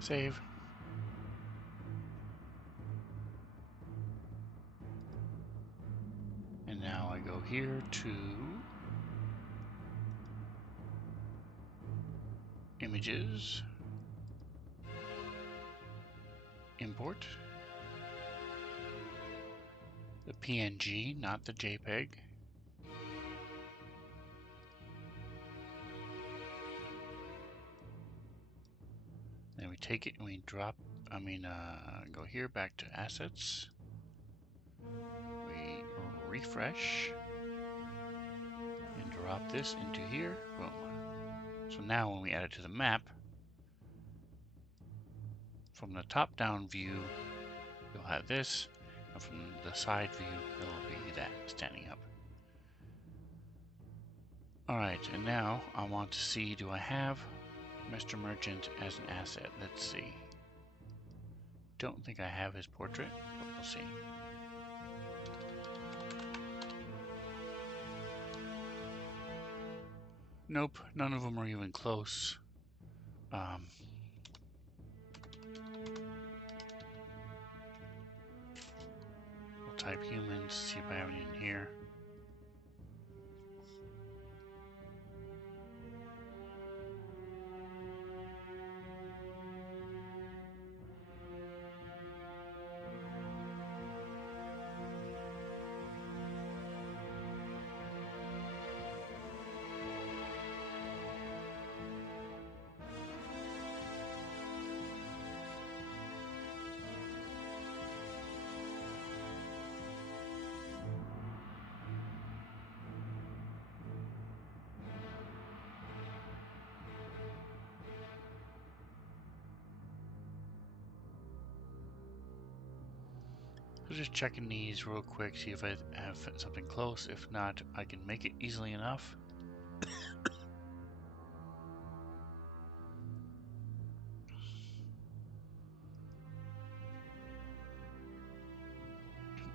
Save. And now I go here to Images, Import, the PNG, not the JPEG. Then we take it and we drop, go here, back to Assets. We refresh and drop this into here. Boom. So now when we add it to the map, from the top-down view, you'll have this, and from the side view, it'll be that standing up. Alright, and now I want to see, do I have Mr. Merchant as an asset? Let's see. Don't think I have his portrait, but we'll see. Nope, none of them are even close. We'll type humans, see if I have any in here. So just checking these real quick, see if I have something close. If not, I can make it easily enough.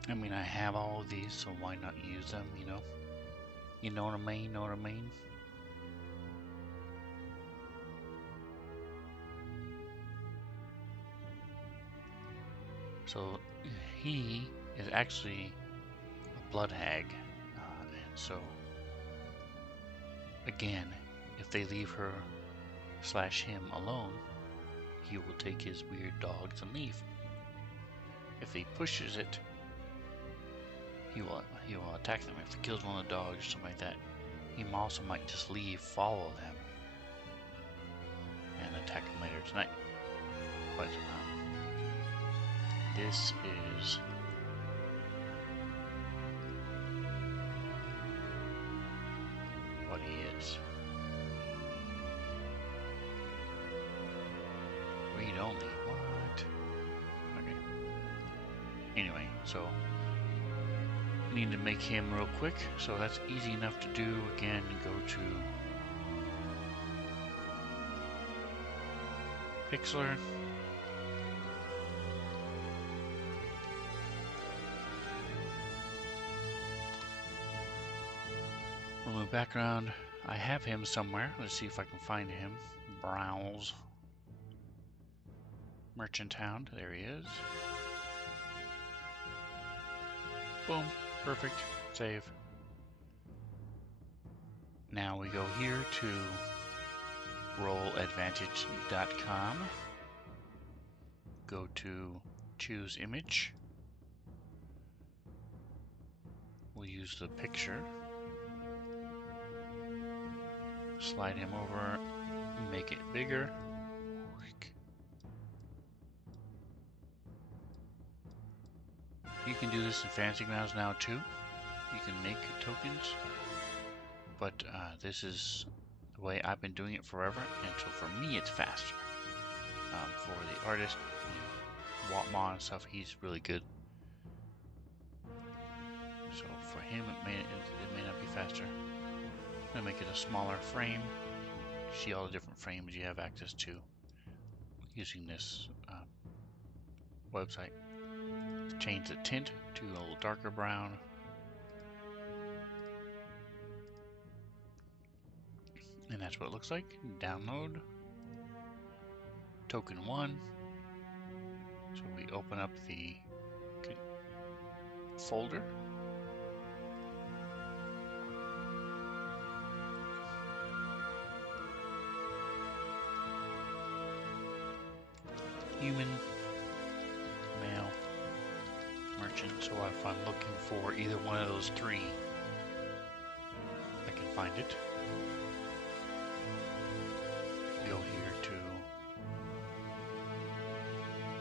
I mean, I have all of these, so why not use them, you know? You know what I mean, know what I mean? So, he is actually a blood hag, and so, again, if they leave her / him alone, he will take his weird dogs and leave. If he pushes it, he will attack them. If he kills one of the dogs or something like that, he also might just leave, follow them, and attack them later tonight. But this is what he is. Read only. What? Okay. Anyway, so need to make him real quick, so that's easy enough to do. Again, go to Pixlr, remove background. I have him somewhere. Let's see if I can find him. Browse Merchant Hound. There he is. Boom. Perfect. Save. Now we go here to rolladvantage.com. Go to choose image. We'll use the picture. Slide him over, make it bigger. You can do this in Fantasy Grounds now too. You can make tokens, but this is the way I've been doing it forever, and so for me it's faster. For the artist, you know, Watma and stuff, he's really good. So for him, it may not be faster. I'm gonna make it a smaller frame. See all the different frames you have access to using this website. Change the tint to a little darker brown. And that's what it looks like. Download. Token 1. So we open up the folder. Human, male, merchant. So if I'm looking for either one of those three, I can find it. Go here to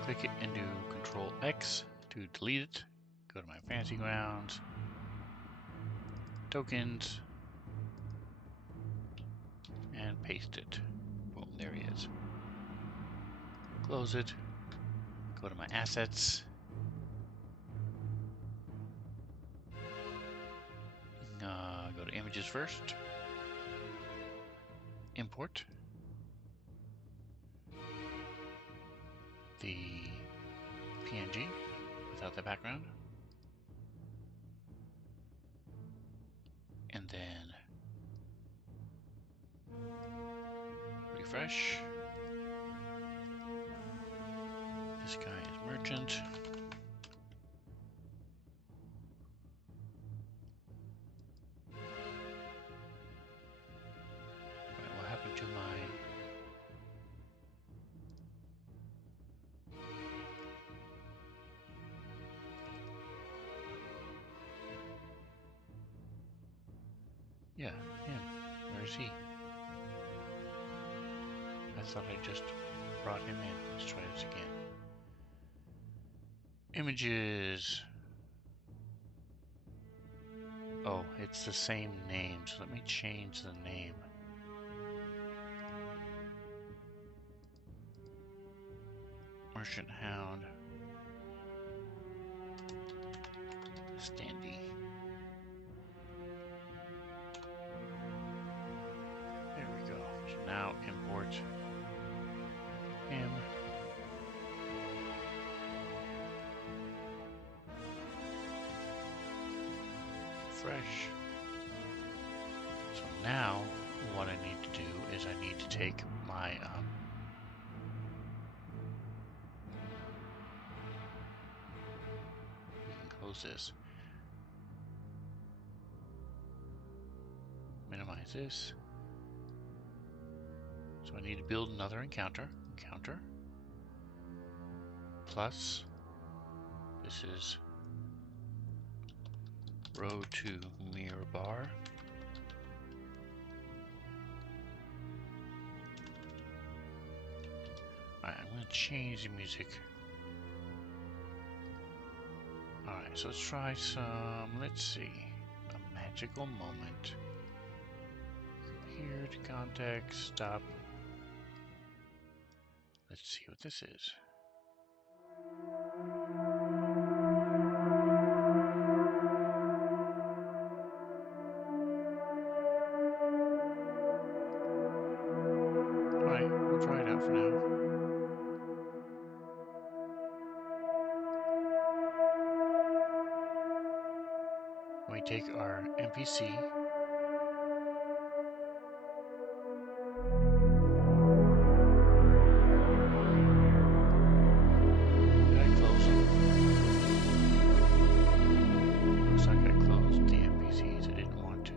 click it and do Control X to delete it. Go to my Fantasy Grounds, tokens, and paste it. Boom, there he is. Close it. Go to my assets. Go to images first. Import the PNG without the background. And then refresh. This guy is merchant. What happened to my... Yeah, him. Where is he? I thought I just brought him in. Let's try this again. Images. Oh, it's the same name, so let me change the name. Merchant Hound. Standy. There we go. So now import him. Fresh. So now what I need to do is I need to take my we can close this. Minimize this. So I need to build another encounter. Encounter. Plus this is row to mirror bar. Alright, I'm going to change the music. Alright, so let's try some, let's see, a magical moment. Here to context, stop. Let's see what this is. Alright, we'll try it out for now. We take our NPC. Did I close them? Looks like I closed the NPCs. I didn't want to.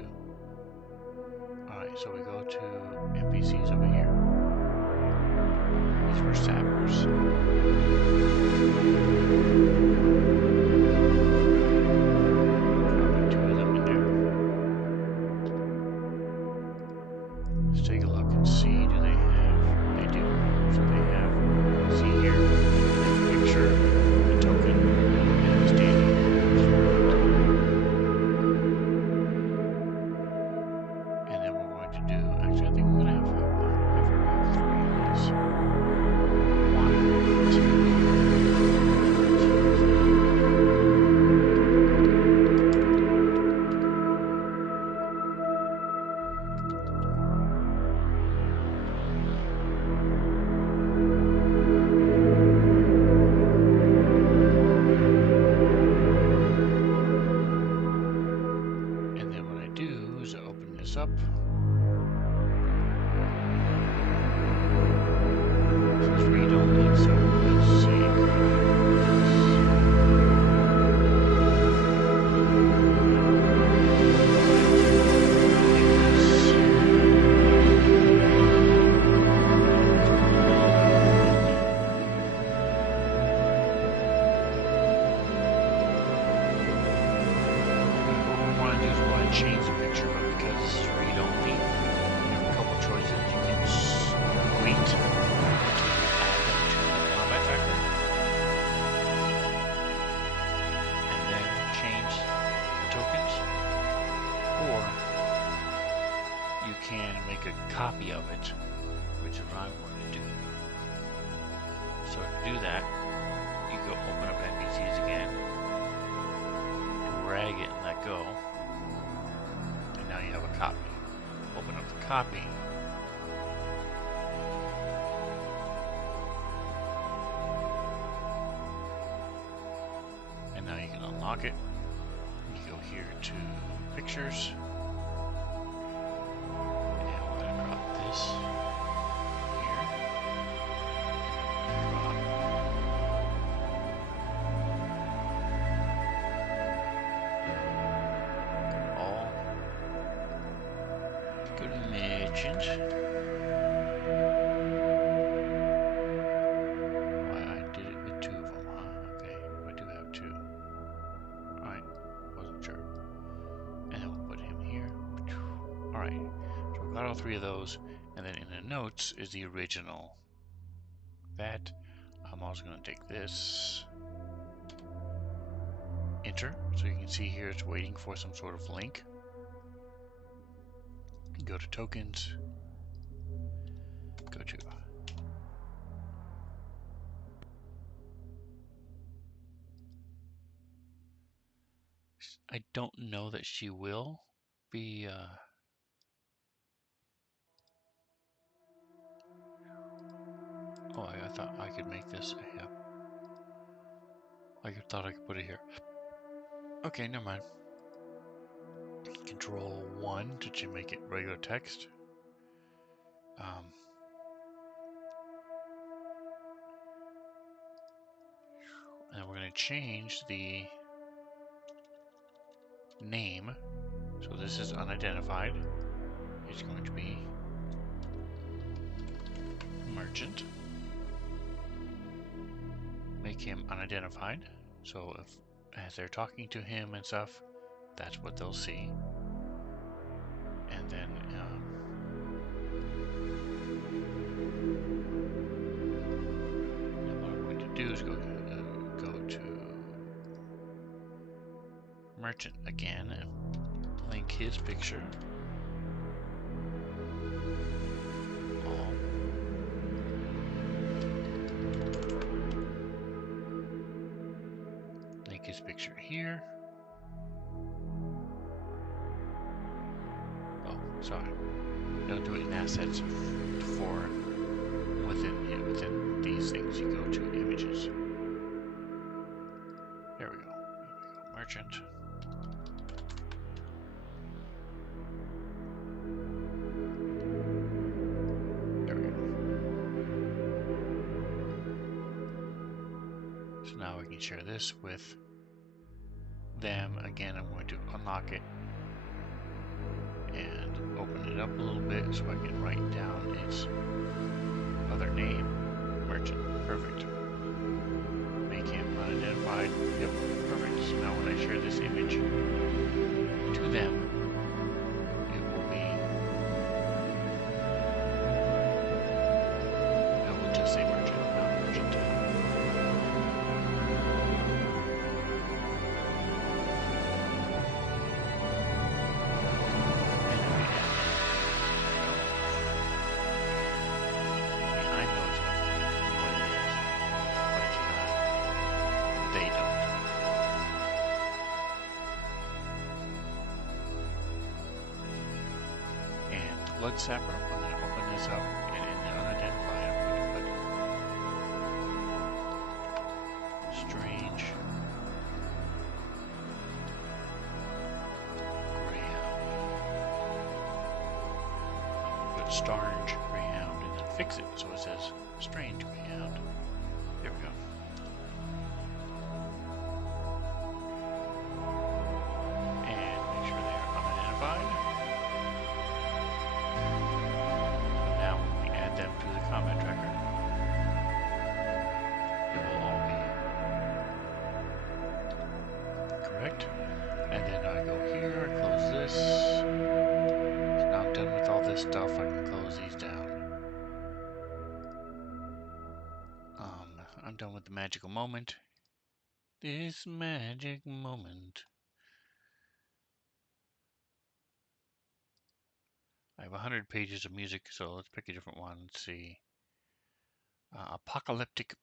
sappers. Probably 2 of them in there. Let's take a look and see. Do they have? They do. So they have. See here, the picture, the token, and the standing. And then we're going to do. Actually, I think we're going to have her have 3 of these. 1, 2, 3. And then what I do is I open this up. This is read only, so let's see. Change the picture, but because this is read only, you have a couple choices. You can wait to add them to the combat tracker, and then change the tokens, or you can make a copy of it, which is what I'm going to do. So to do that, you go open up NPCs again, drag it and let go. Now you have a copy. Open up the copy. And now you can unlock it. You go here to pictures. And we're going to drop this here. All. Go to Merchant. Why, I did it with 2 of them, huh? Okay, I do have 2. Alright, wasn't sure. And then we'll put him here. Alright, so we've got all 3 of those. And then in the notes is the original. That. I'm also going to take this. Enter. So you can see here it's waiting for some sort of link. Go to tokens, go to I don't know that she will be oh, I thought I could make this, yeah, I thought I could put it here. Okay, never mind. Control 1 to make it regular text. And we're going to change the name. So this is unidentified. It's going to be Merchant. Make him unidentified. So if as they're talking to him and stuff, that's what they'll see. And then what I'm going to do is go to Merchant again and link his picture. All. Link his picture here. Oh, sorry. Don't do it in assets for within these things. You go to images. There we go. Merchant. There we go. So now we can share this with them. Again, I'm going to unlock it and open it up a little bit so I can write down its other name, Merchant. identified. Yep, perfect. So now when I share this image to them, it will just say merchant, not merchant. Blood sapper. I'm going to open this up, and in the unidentified, I'm going to put strange greyhound. Put strange greyhound and then fix it so it says strange greyhound. There we go. And make sure they are unidentified. Them to the combat tracker. It will all be correct. And then I go here, I close this. So now I'm done with all this stuff. I can close these down. I'm done with the magical moment. This magic moment. I have 100 pages of music, so let's pick a different one. Let's see. Apocalyptic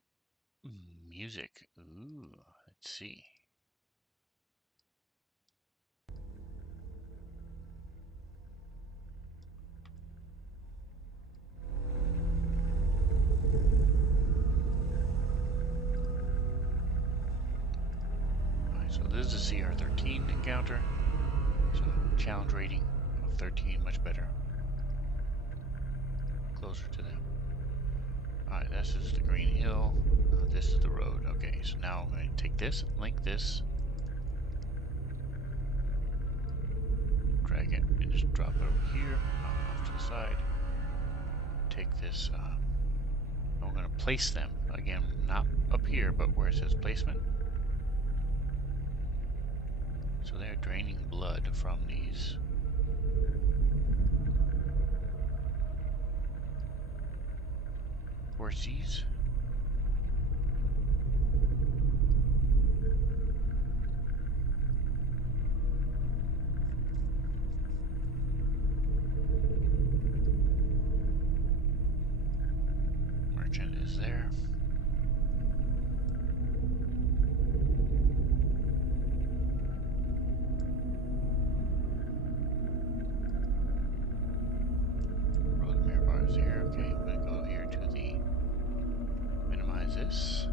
music. Ooh, let's see. Alright, so this is a CR13 encounter. So challenge rating of 13, much better. Closer to them. Alright, this is the green hill. This is the road. Okay, so now I'm going to take this, link this, drag it, and just drop it over here, off to the side. Take this, I'm going to place them, again, not up here, but where it says placement. So they're draining blood from these horses. Merchant is there. Here. Okay, I'm going to go here to the minimize this.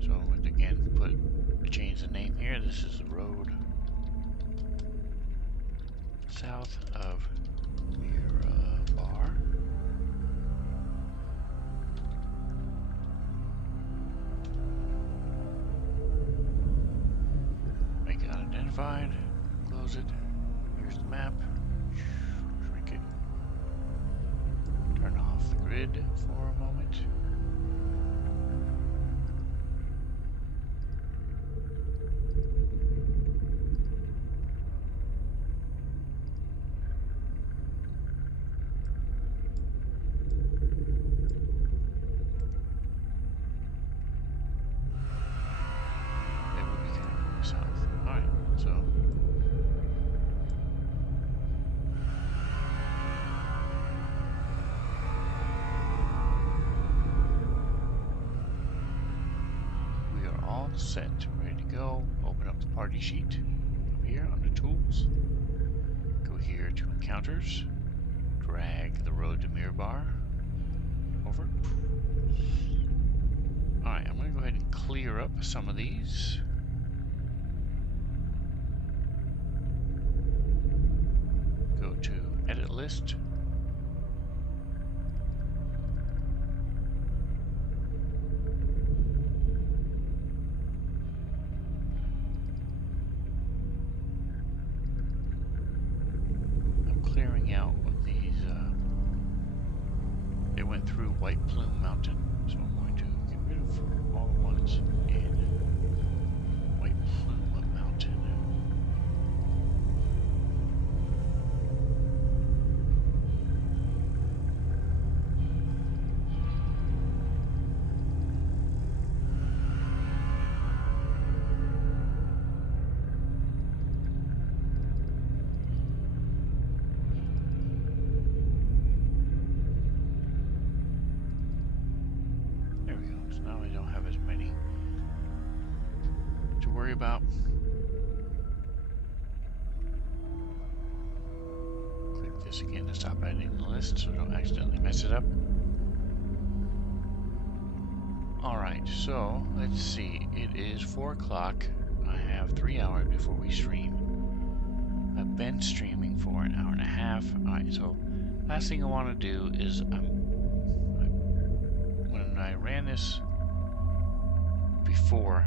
So I'm going to again change the name here. This is the road south of Mirabar. Make it unidentified. Close it. Here's the map. Turn off the grid for a moment. They will be coming south. Alright, so set, ready to go. Open up the party sheet up here under tools. Go here to encounters. Drag the road to Mirabar over. Alright, I'm going to go ahead and clear up some of these. Go to edit list. Clearing out with these, they went through White Plume Mountain, so I'm going to get rid of for all the ones in White Plume Mountain. There we go. So now I don't have as many to worry about. Click this again to stop editing the list so I don't accidentally mess it up. Alright, so let's see. It is 4 o'clock. I have 3 hours before we stream. I've been streaming for an hour and a half. Alright, so last thing I want to do is when I ran this before,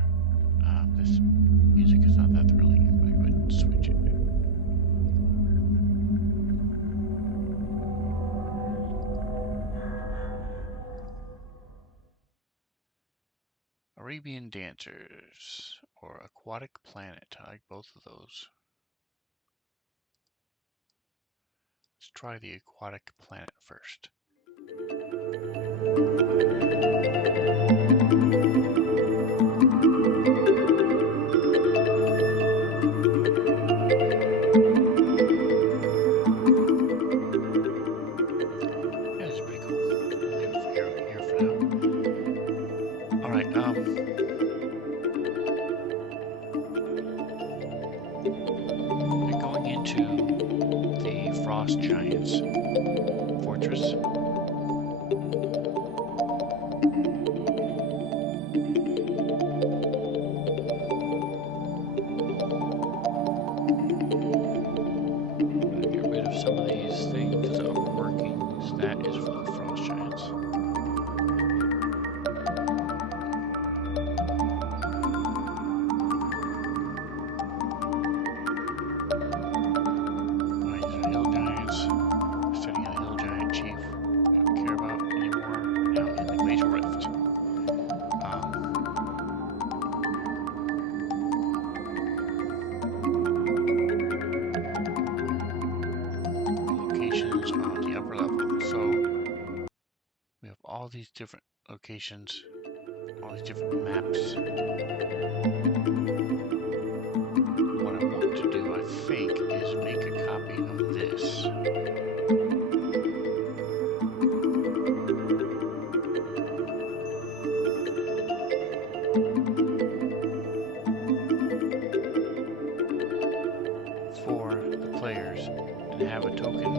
this music is not that thrilling. I'm going to go ahead and switch it. Arabian Dancers or Aquatic Planet. I like both of those. Let's try the Aquatic Planet first. Yeah, it's pretty cool. I'll leave it here for now. Alright, we're going into the Frost Giants fortress. Get rid of some of these things that aren't working. So that is for the Frost Giants. These different locations, all these different maps. What I want to do, I think, is make a copy of this. For the players and have a token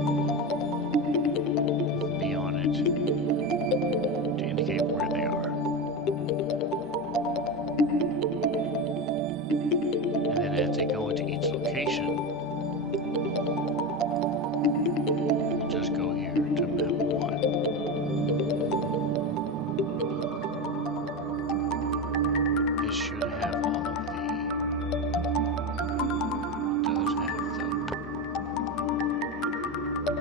be on it to indicate where they are. And then as they go into each location, we'll just go here to map 1. This should have all of the... does have the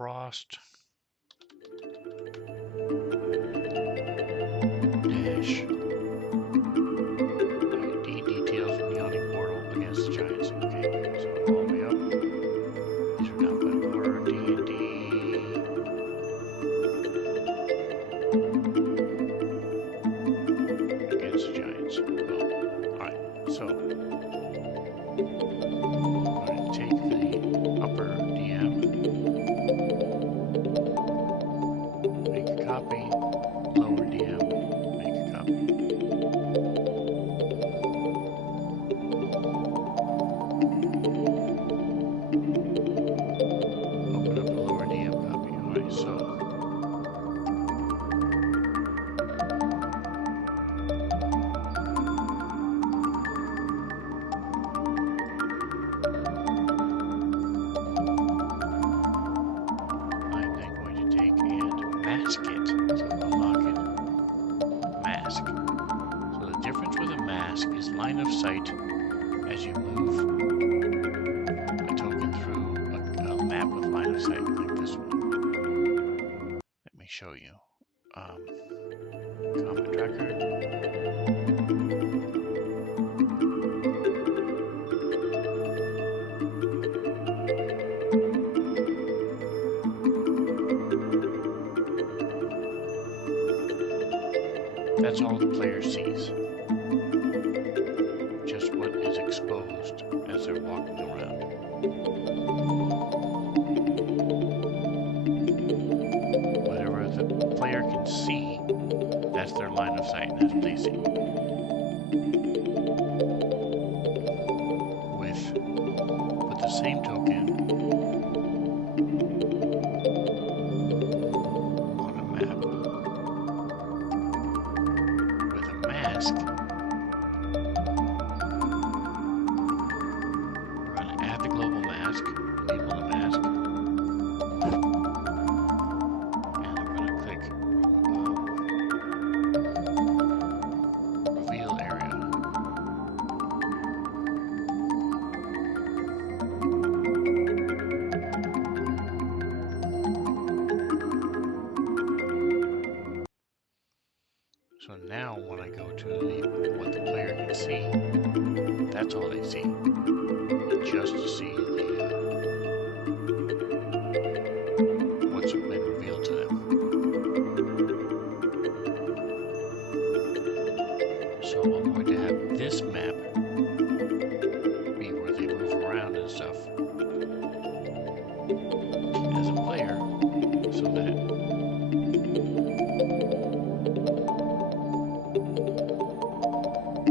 frost dash ID details from Yawning Portal against the Giants. Okay, so all the way up. These are down by lower D&D. Against the Giants. Boom. Alright, so I'm going to take the upper DM, make a copy, lower DM, make a copy. Open up the lower DM copy. Alright, so I'm then going to take and mask it. So unlock it, mask. So the difference with a mask is line of sight as you move a token through a map with line of sight like this one. Let me show you. Combat tracker. That's all the player sees. Just what is exposed as they're walking around. Whatever the player can see, that's their line of sight, and that's what they see. With the same token on a map, with a mask, we're going to add the global mask, label the mask, and I'm going to click reveal area. So now when I go to what the player can see, that's all they see. Just to see what's been revealed to them. So I'm going to have this map be where they move around and stuff as a player, so that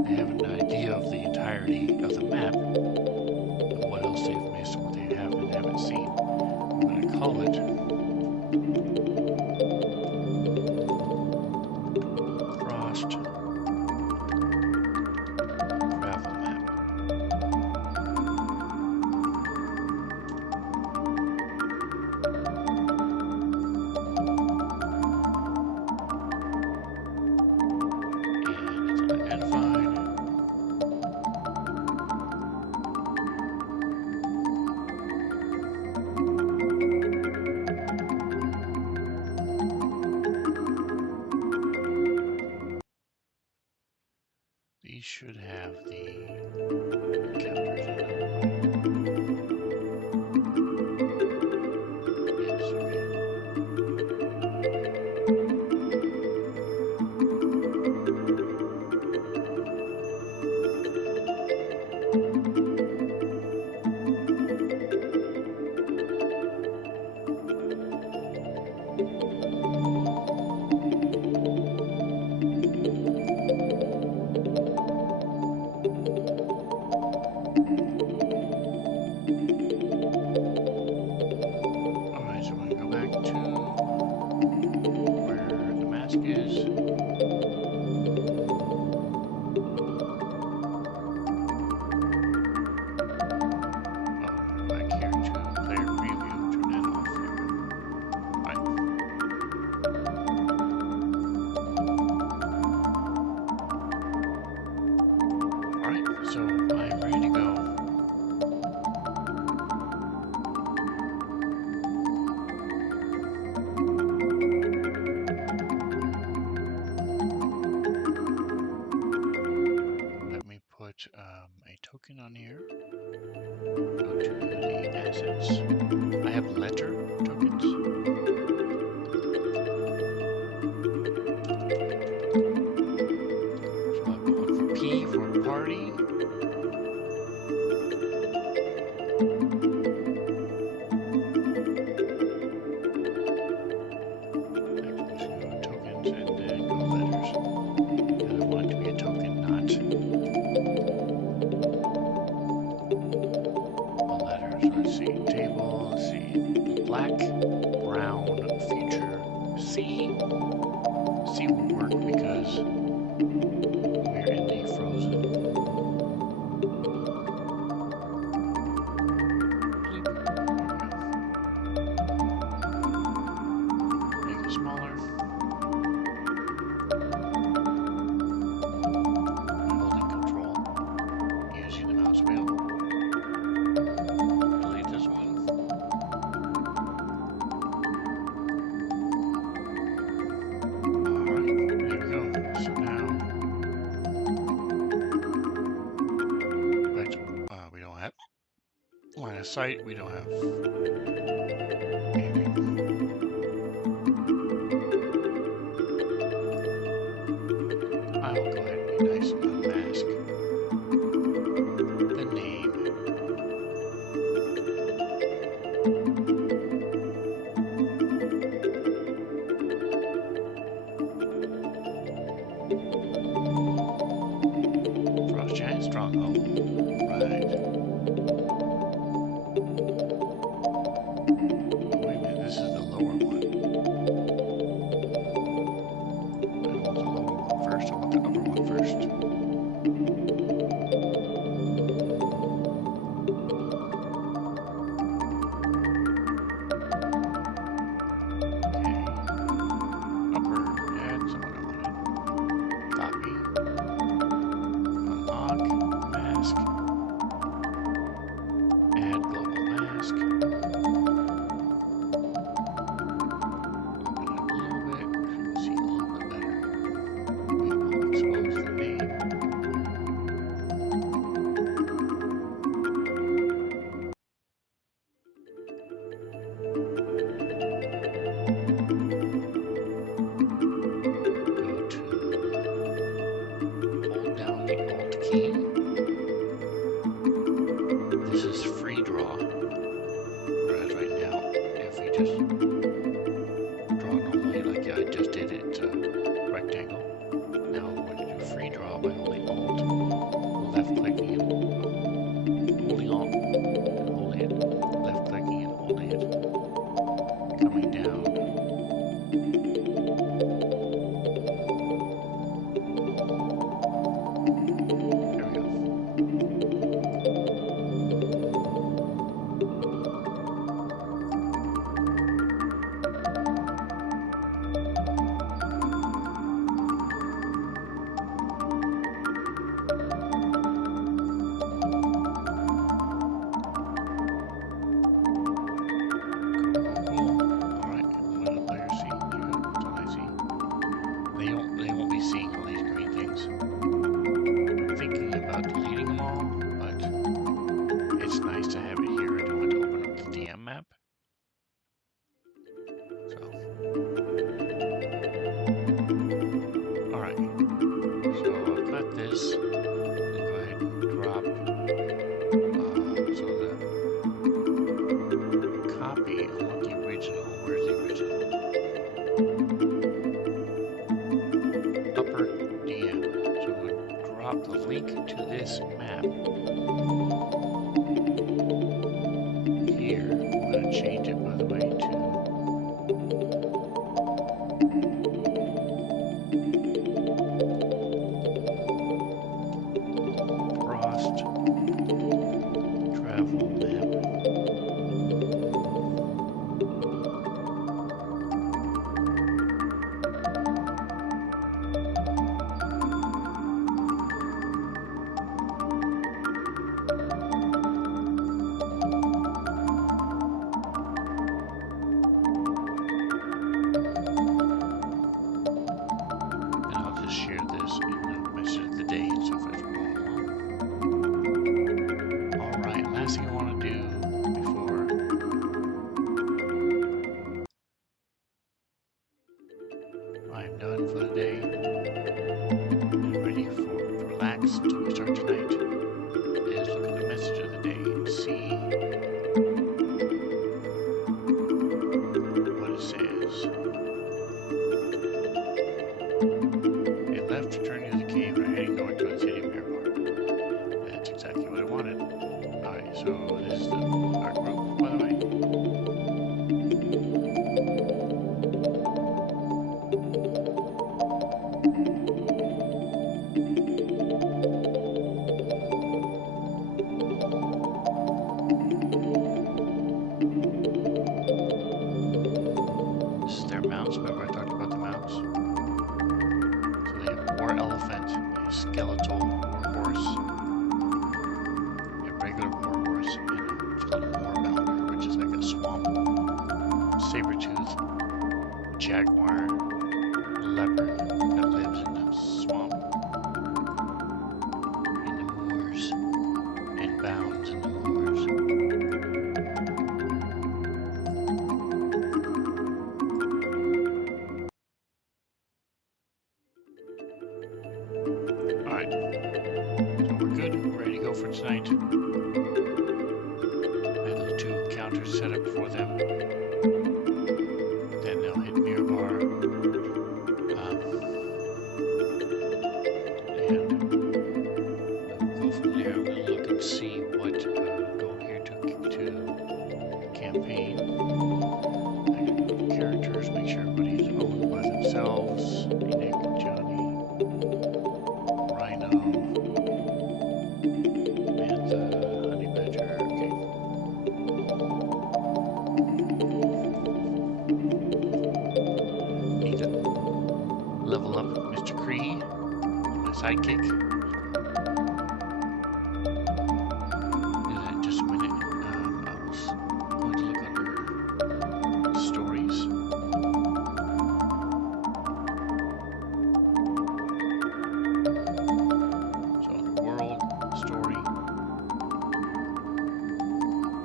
they have an idea of the entirety of the map and what else they've missed and what they have and haven't seen. I'm going to call it Frost Travel Map. have letter tokens. So I'll go on for P for party. Site, we don't have anything. I'll go ahead and be nice and unmask the name. Frost Giant Stronghold. Right. skeletal warhorse, a regular warhorse, and a little moorbounder, which is like a swamp saber-tooth jaguar leopard that lives in the swamp, in the moors, and bounds in the moors. Alright, so we're good, we're ready to go for tonight. I have those 2 encounters set up for them. Then they'll hit Mirabar. And we'll go from there. We'll look and see what, go here to campaign. And characters, make sure everybody is owned by themselves. Nick, Johnny, Rhino, Mantha, Honey Badger, okay. Need to level up Mr. Cree, my sidekick. In just a minute, I was going to look under stories. So under world, story.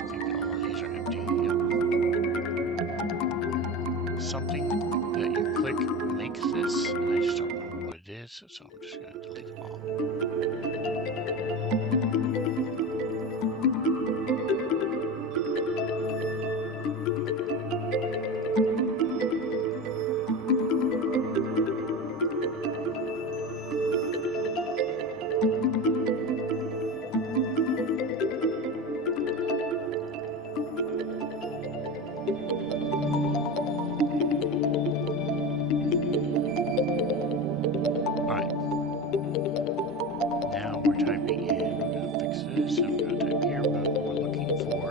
I think all of these are empty. Yep. Something that you click makes this, and I just don't know what it is, so I'm just going to delete them all. Alright. Now we're typing in, we're going to fix this, and we're going to type here, we're looking for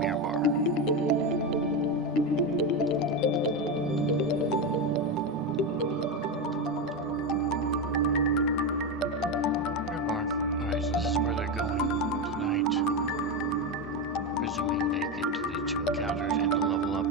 Mirabar. Mirabar. Alright, so this is where they're going tonight. Presuming they get to the 2 encounters and to level up.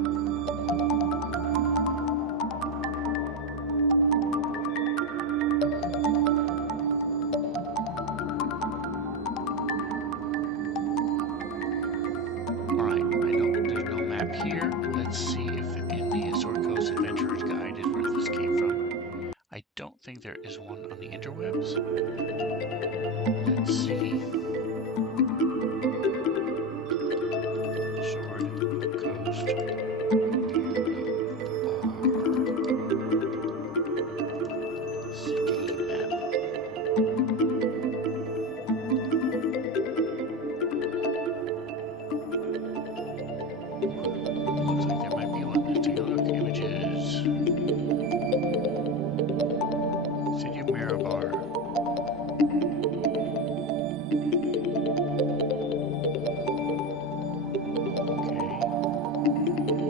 Here, let's see if in the Sword Coast Adventurer's Guide is where this came from. I don't think there is one on the interwebs. Let's see. Sword Coast City map. Looks like there might be one. Let's take a look. Images. City of Mirabar. Okay.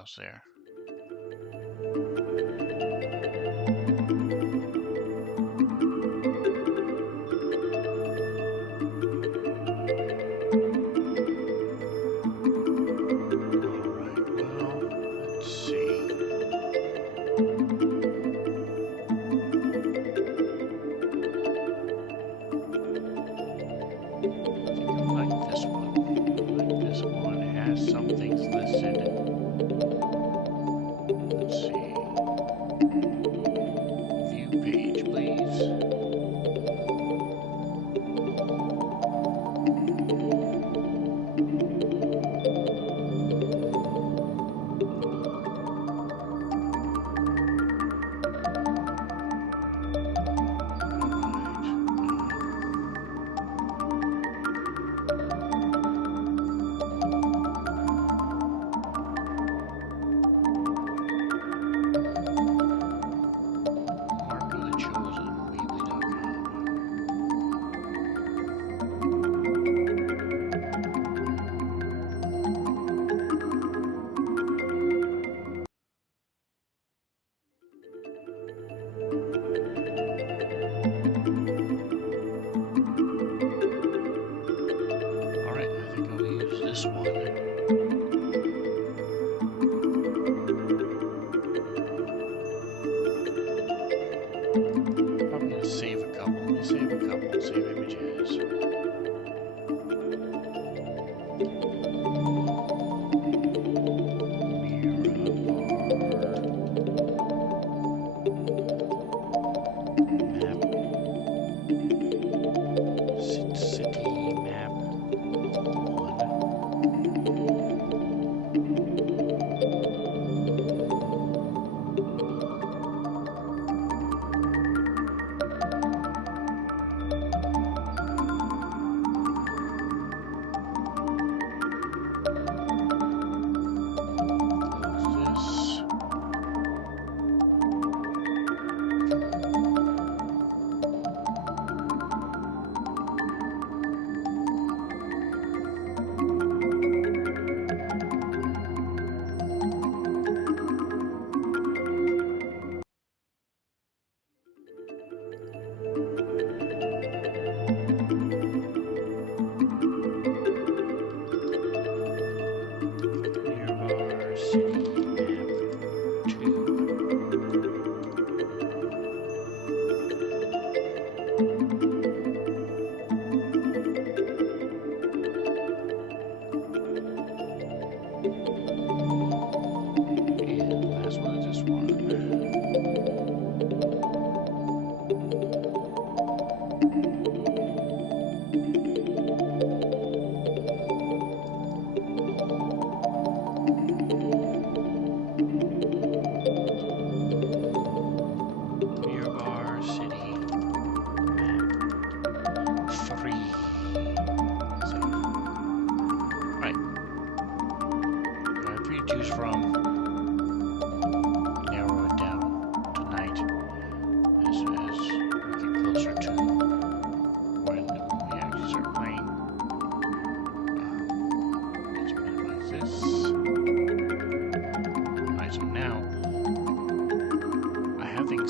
else there.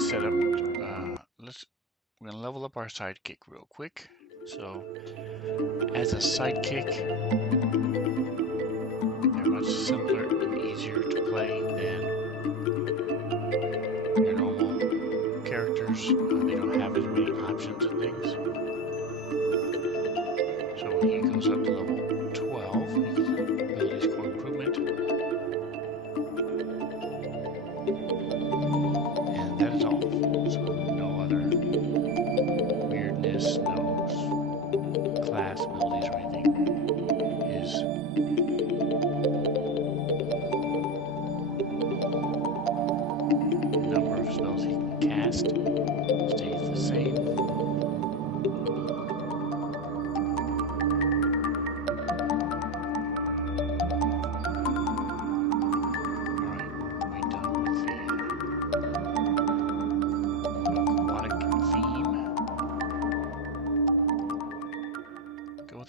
Set up. We're gonna level up our sidekick real quick. So, as a sidekick, they're much simpler and easier to play than your normal characters. They don't have as many options and things. So when he goes up to level 12, he gets an ability score improvement. And that is all. So no other weirdness, no class abilities or anything. His number of spells he can cast stays the same.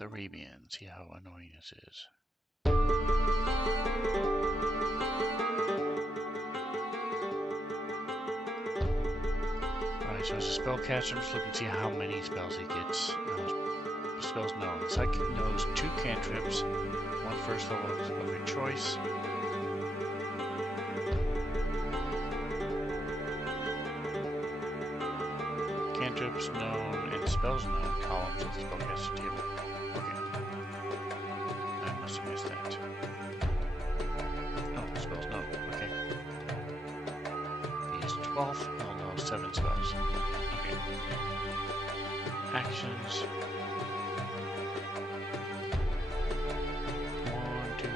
Arabian, see how annoying this is. Alright, so as a spellcaster, I'm just looking to see how many spells he gets. Spells known. The psychic knows 2 cantrips, 1 first level of your choice. Cantrips known and spells known columns of the spellcaster table. Okay. I must have missed that. Oh, spells known. Okay. He has 12. Oh no, 7 spells. Okay. Actions. 1, 2,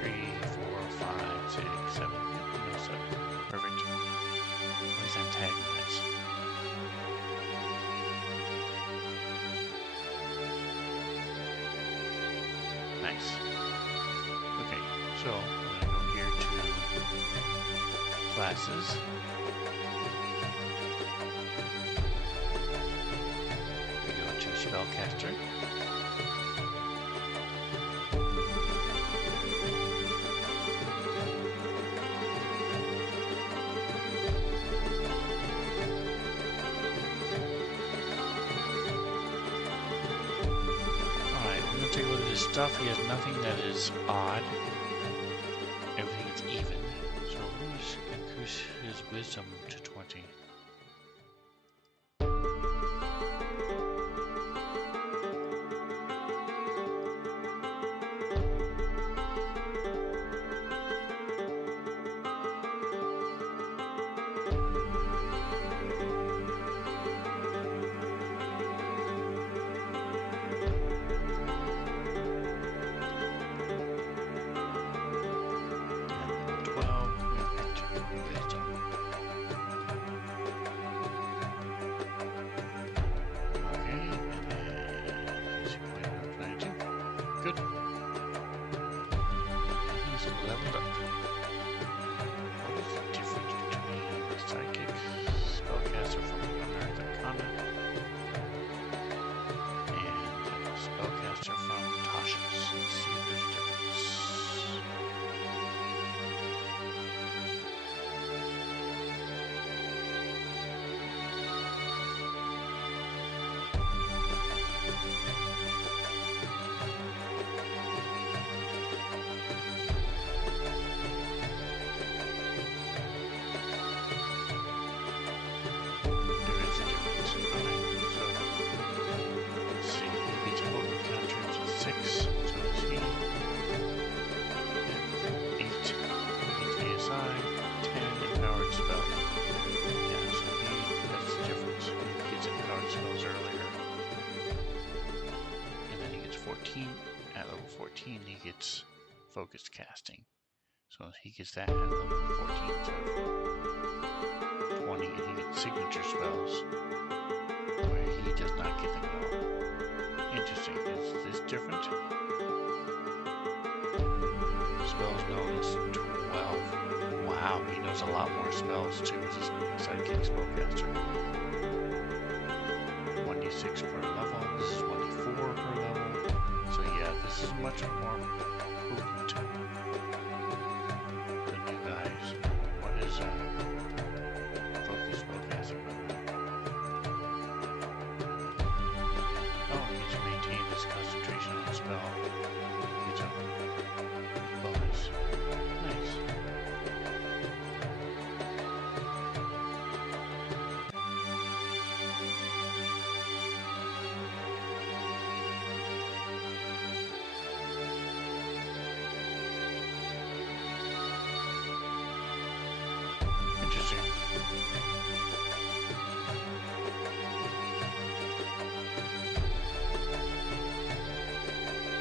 3, 4, 5, 6, 7. No, 7. Perfect. What is antagonize? Nice. Okay, so we're going to go here to classes. We go to spellcaster. Take a look at his stuff. He has nothing that is odd. Everything is even. So let's increase his wisdom to 20. Good. He's leveled up. What is the difference between the psychic spellcaster from Unearthed Arcana and the spellcaster from Tasha's? Let's see if there's a difference. At level 14 he gets focused casting, so he gets that at level 14 instead of 20, and he gets signature spells where he does not get them at all. Interesting. Is this different? Spells known as 12. Wow, he knows a lot more spells too as a sidekick spellcaster. 1d6 per level. This is 1d4 per level. So yeah, this is much more potent. The new guys. What is focus spellcaster? Oh, he gets to maintain his concentration on the spell. Gets a bonus. Nice. Interesting.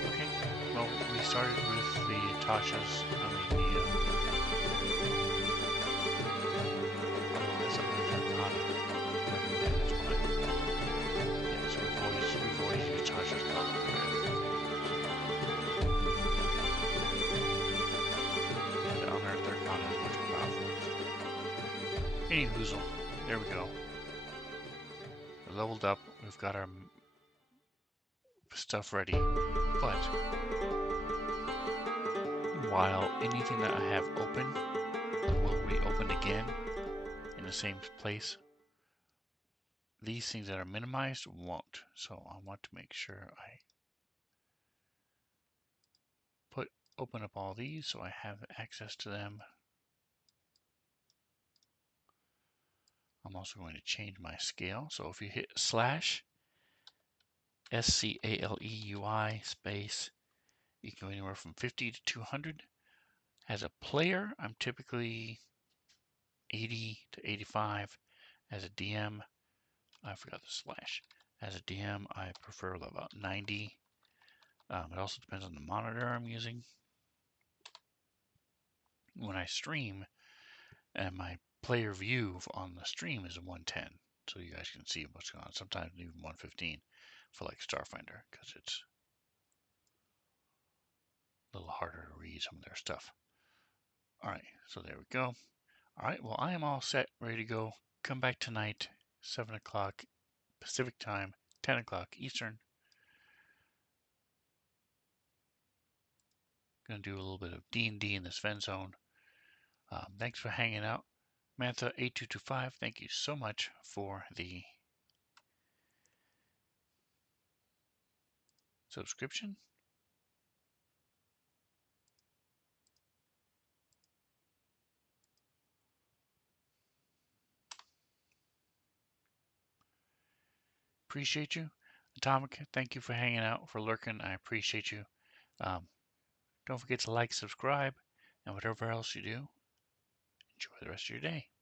Okay, well, we started with the Tasha's, that's Unearthed Arcana. That's fine. Yeah, so we've always used Tasha's column for everything. And Unearthed Arcana is much more powerful. Any hoozle. There we go. We're leveled up. We've got our stuff ready. But while anything that I have open will reopen again in the same place, these things that are minimized won't. So I want to make sure I open up all these so I have access to them. I'm also going to change my scale. So if you hit slash SCALEUI space, you can go anywhere from 50 to 200. As a player, I'm typically 80 to 85. As a DM, I forgot the slash. As a DM, I prefer about 90. It also depends on the monitor I'm using. When I stream, and my player view on the stream is a 110, so you guys can see what's going on. Sometimes even 115 for like Starfinder, because it's a little harder to read some of their stuff. All right, so there we go. All right, well, I am all set, ready to go. Come back tonight, 7 o'clock Pacific time, 10 o'clock Eastern. Going to do a little bit of D&D in this Fen Zone. Thanks for hanging out. Mantha8225, thank you so much for the subscription. Appreciate you. Atomic, thank you for hanging out, for lurking. I appreciate you. Um, don't forget to like, subscribe, and whatever else you do, enjoy the rest of your day.